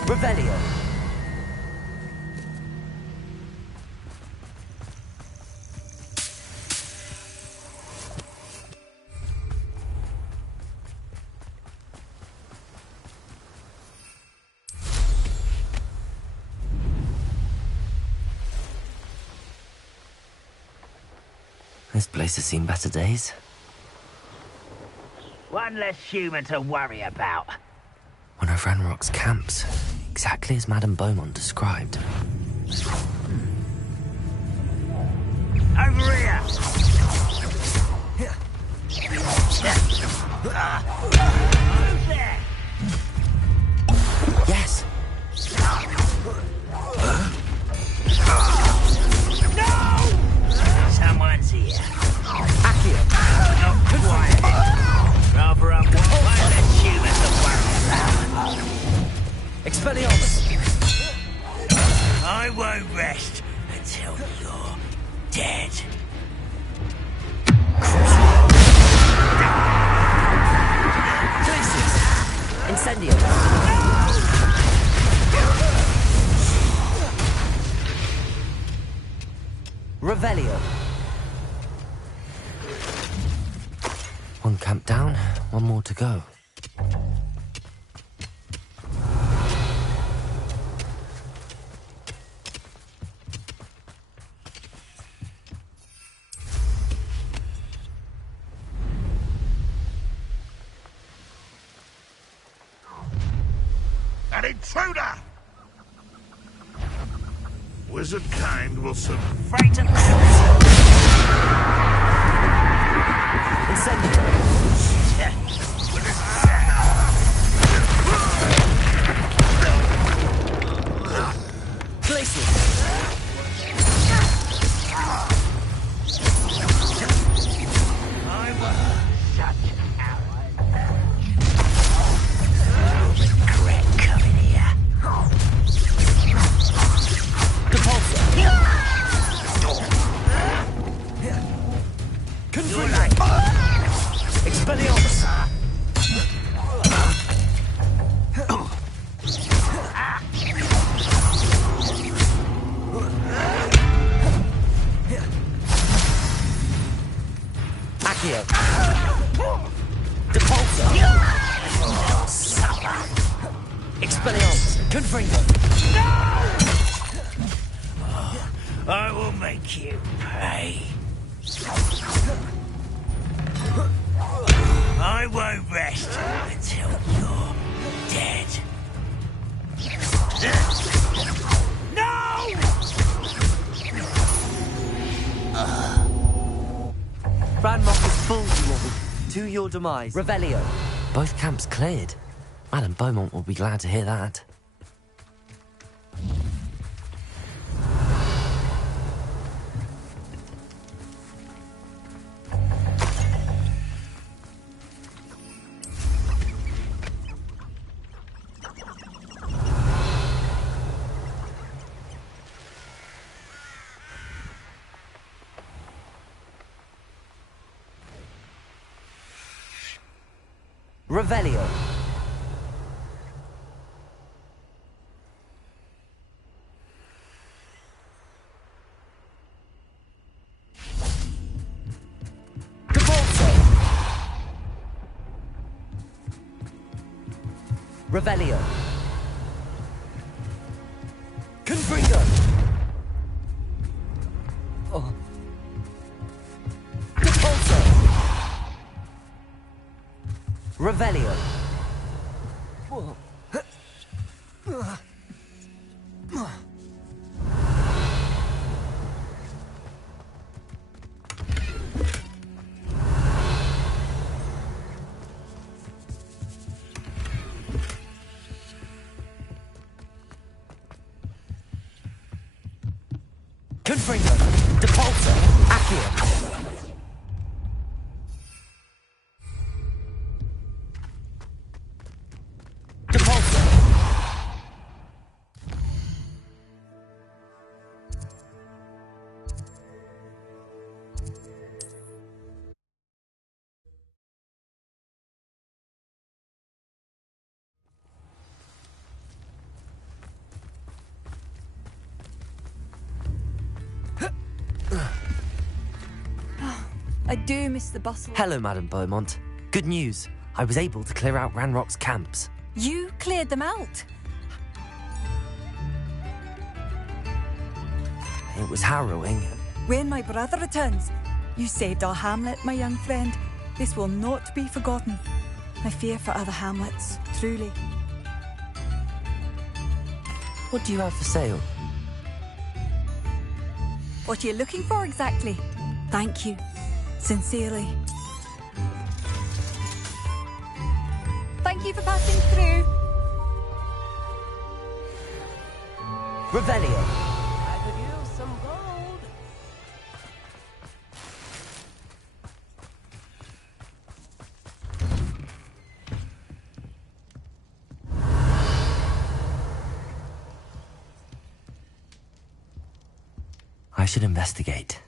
Revelio. This place has seen better days. One less human to worry about. One of Ranrock's camps, exactly as Madame Beaumont described. Over here! Who's there? Yes! No! Someone's here. Accio! Not quiet. Rather one less human to worry about. Expelliarmus! I won't rest until you're dead. Incendio! Revelio! One camp down, one more to go. intruder! Wizard kind will soon frighten I will make you pay. I won't rest until you're dead. No! Ranrock has fooled you all. To your demise. Revelio. Both camps cleared. Madame Beaumont will be glad to hear that. Revelio. Revelio. Confringo. Oh. Depulso. Revelio. Confringo. Depulso. Accio. I do miss the bustle. Hello, Madame Beaumont. Good news. I was able to clear out Ranrock's camps. You cleared them out? It was harrowing. When my brother returns, you saved our hamlet, my young friend. This will not be forgotten. I fear for other hamlets, truly. What do you have for sale? What are you looking for exactly? Thank you. Sincerely. Thank you for passing through. Revelio. I could use some gold. I should investigate.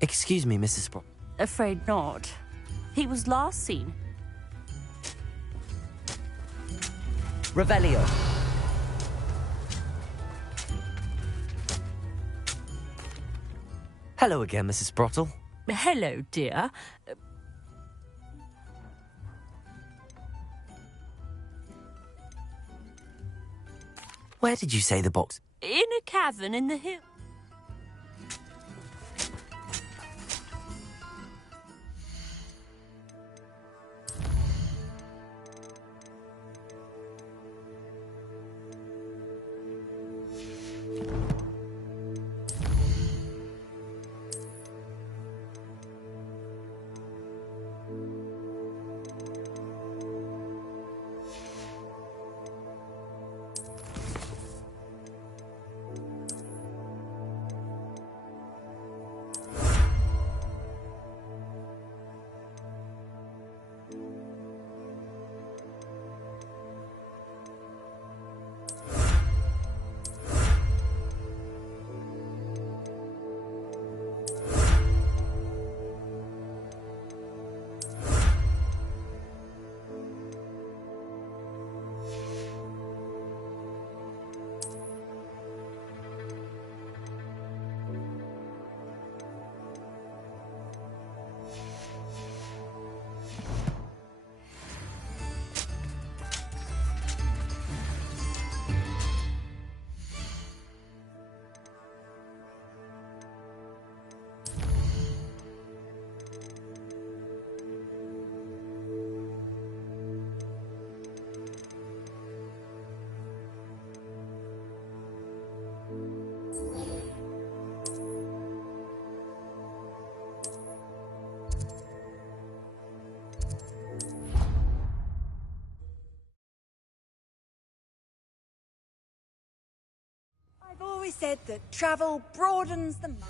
Excuse me, Mrs. Sprott. Afraid not. He was last seen. Revelio. Hello again, Mrs. Sprottle. Hello, dear. Where did you say the box? In a cavern in the hill. I've always said that travel broadens the mind.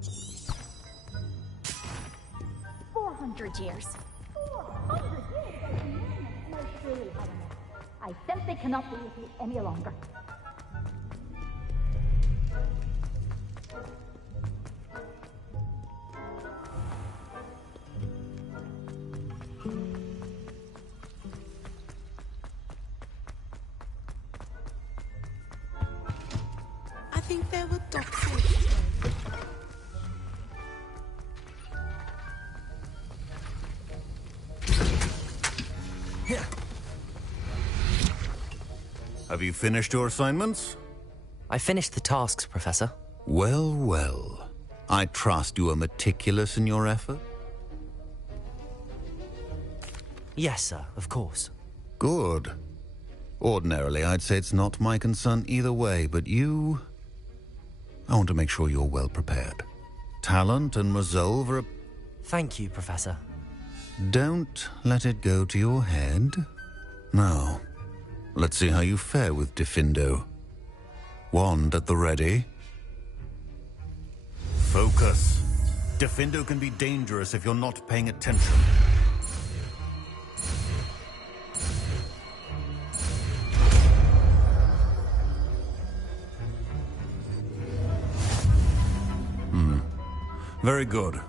Years. 400 years? Most truly, Helena. I simply cannot be with you any longer. I think there were doctors. Have you finished your assignments? I finished the tasks, Professor. Well, well. I trust you are meticulous in your effort? Yes, sir, of course. Good. Ordinarily, I'd say it's not my concern either way, but you... I want to make sure you're well prepared. Talent and resolve are... Thank you, Professor. Don't let it go to your head. Now, let's see how you fare with Diffindo. Wand at the ready. Focus. Diffindo can be dangerous if you're not paying attention. Very good.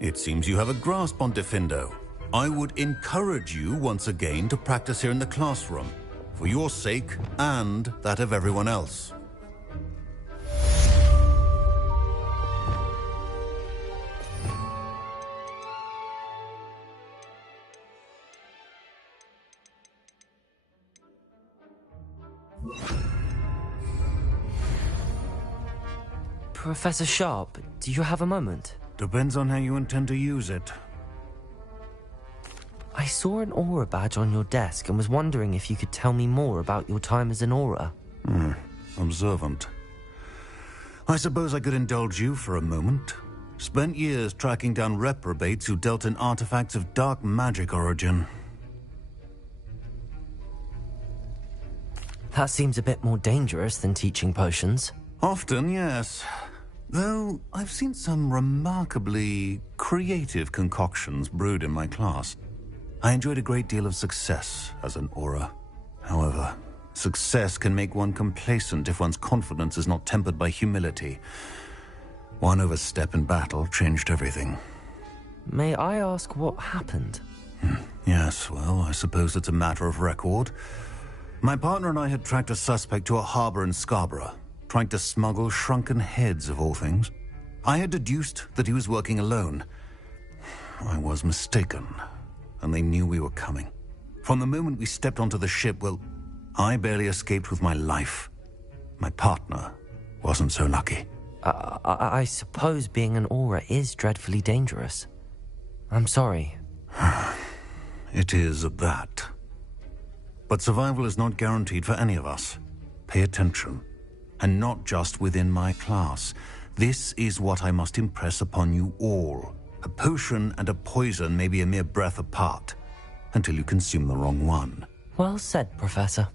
It seems you have a grasp on Diffindo. I would encourage you once again to practice here in the classroom, for your sake and that of everyone else. Professor Sharp, do you have a moment? Depends on how you intend to use it. I saw an Aura badge on your desk and was wondering if you could tell me more about your time as an Aura. Observant. I suppose I could indulge you for a moment. Spent years tracking down reprobates who dealt in artifacts of dark magic origin. That seems a bit more dangerous than teaching potions. Often, yes. Though I've seen some remarkably creative concoctions brewed in my class. I enjoyed a great deal of success as an Aura. However, success can make one complacent if one's confidence is not tempered by humility. One overstep in battle changed everything. May I ask what happened? Yes, well, I suppose it's a matter of record. My partner and I had tracked a suspect to a harbor in Scarborough, trying to smuggle shrunken heads of all things. I had deduced that he was working alone. I was mistaken, and they knew we were coming. From the moment we stepped onto the ship, well, I barely escaped with my life. My partner wasn't so lucky. I suppose being an Aura is dreadfully dangerous. I'm sorry. It is at that. But survival is not guaranteed for any of us. Pay attention. And not just within my class. This is what I must impress upon you all. A potion and a poison may be a mere breath apart, until you consume the wrong one. Well said, Professor.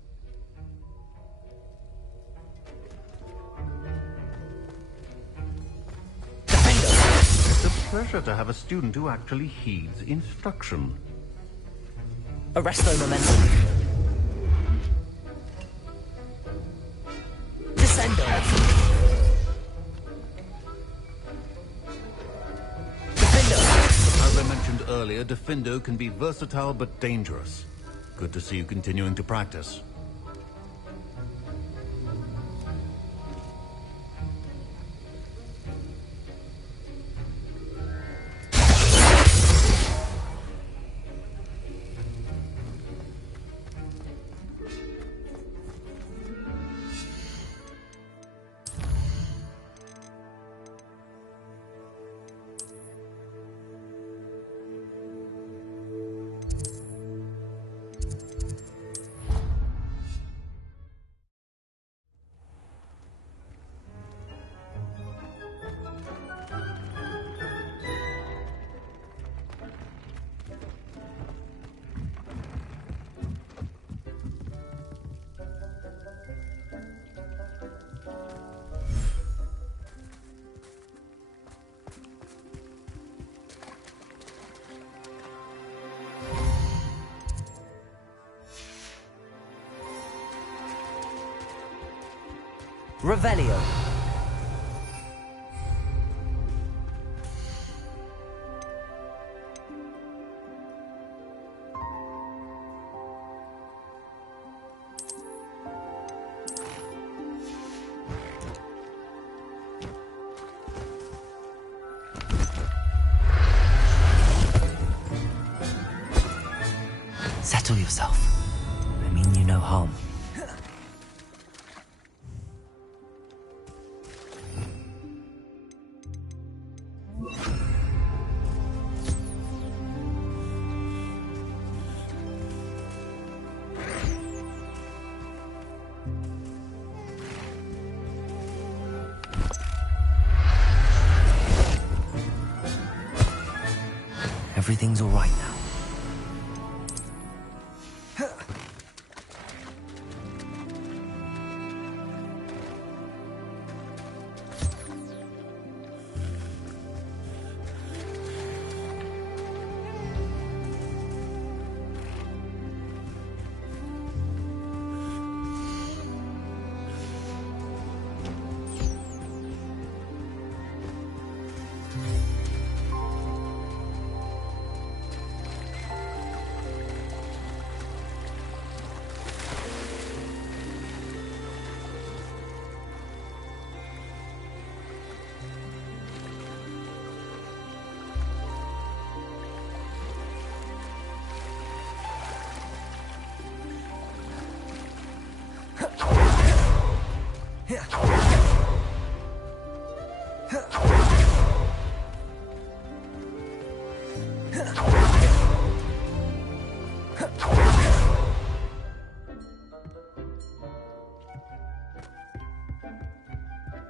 It's a pleasure to have a student who actually heeds instruction. Arresto momentum. Descendo. As I mentioned earlier, Defendo can be versatile but dangerous. Good to see you continuing to practice. Revelio. Settle yourself. I mean you no harm. Everything's all right now.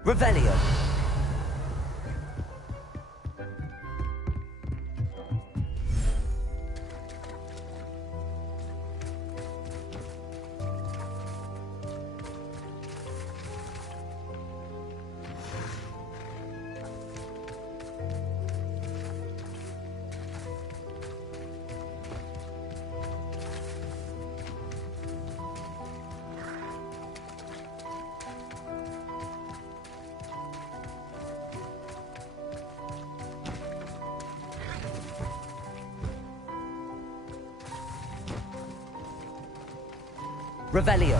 Revelio. Revelio.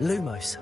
Lumos.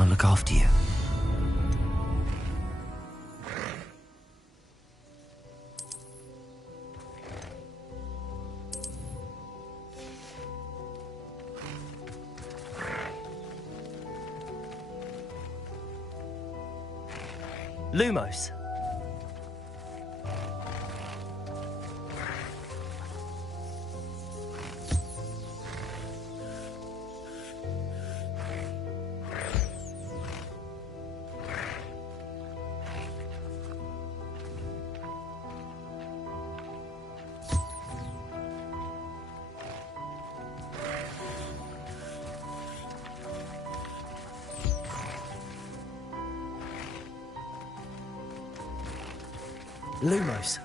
I'll look after you. Lumos. Lumos.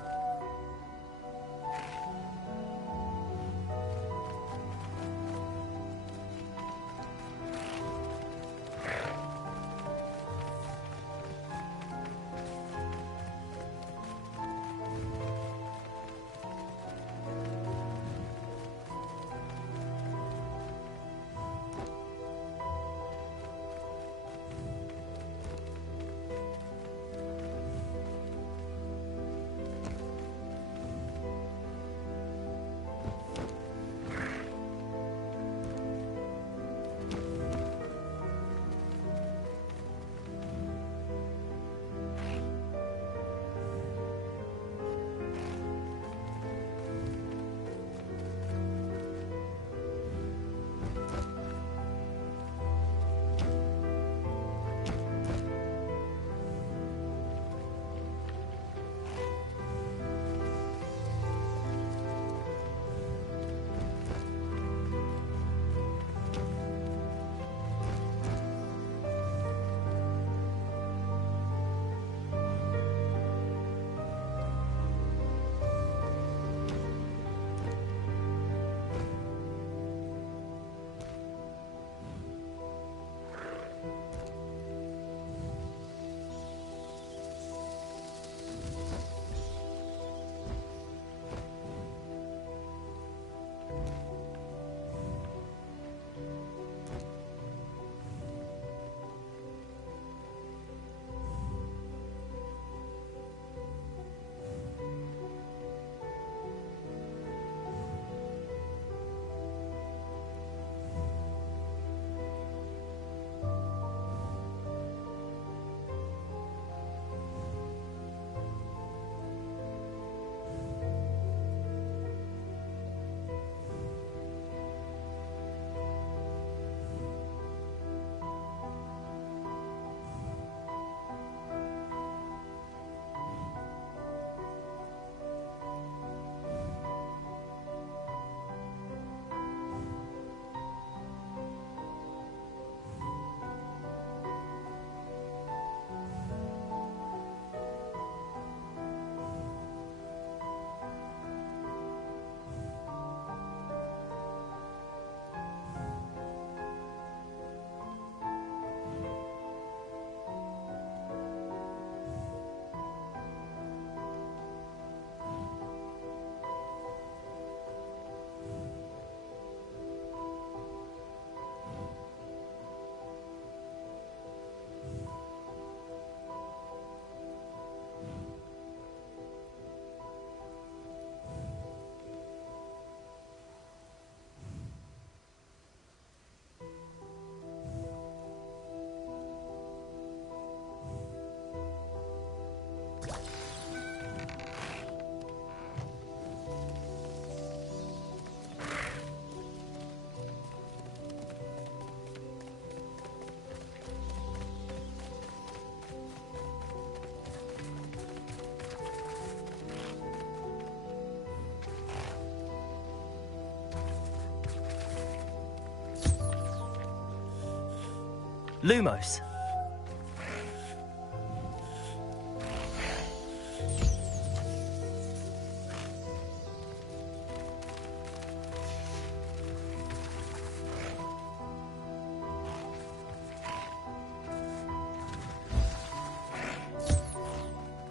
Lumos.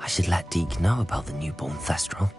I should let Deke know about the newborn Thestral.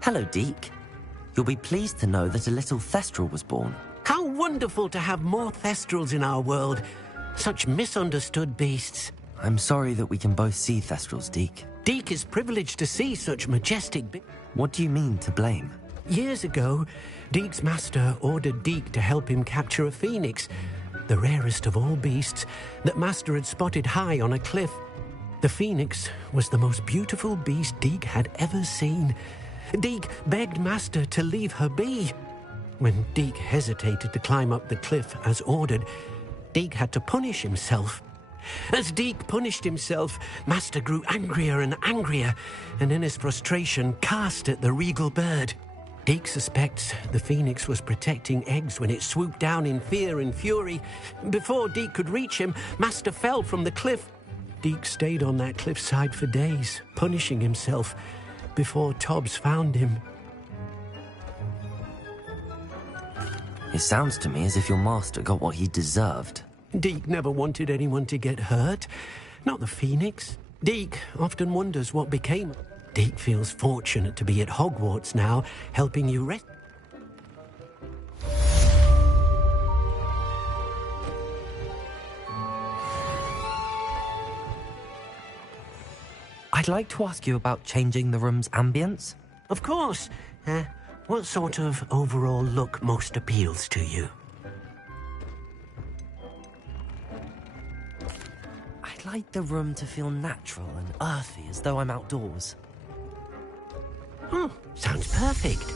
Hello, Deke. You'll be pleased to know that a little Thestral was born. How wonderful to have more Thestrals in our world. Such misunderstood beasts. I'm sorry that we can both see Thestrals, Deke. Deke is privileged to see such majestic beasts. What do you mean, to blame? Years ago, Deke's master ordered Deke to help him capture a phoenix, the rarest of all beasts, that master had spotted high on a cliff. The phoenix was the most beautiful beast Deke had ever seen. Deke begged master to leave her be. When Deke hesitated to climb up the cliff as ordered, Deke had to punish himself. As Deke punished himself, master grew angrier and angrier, and in his frustration cast at the regal bird. Deke suspects the phoenix was protecting eggs when it swooped down in fear and fury. Before Deke could reach him, master fell from the cliff. Deke stayed on that cliffside for days, punishing himself, before Tobbs found him. It sounds to me as if your master got what he deserved. Deke never wanted anyone to get hurt. Not the phoenix. Deke often wonders what became. Deke feels fortunate to be at Hogwarts now, helping you rest. I'd like to ask you about changing the room's ambience. Of course. What sort of overall look most appeals to you? I'd like the room to feel natural and earthy, as though I'm outdoors. Sounds perfect.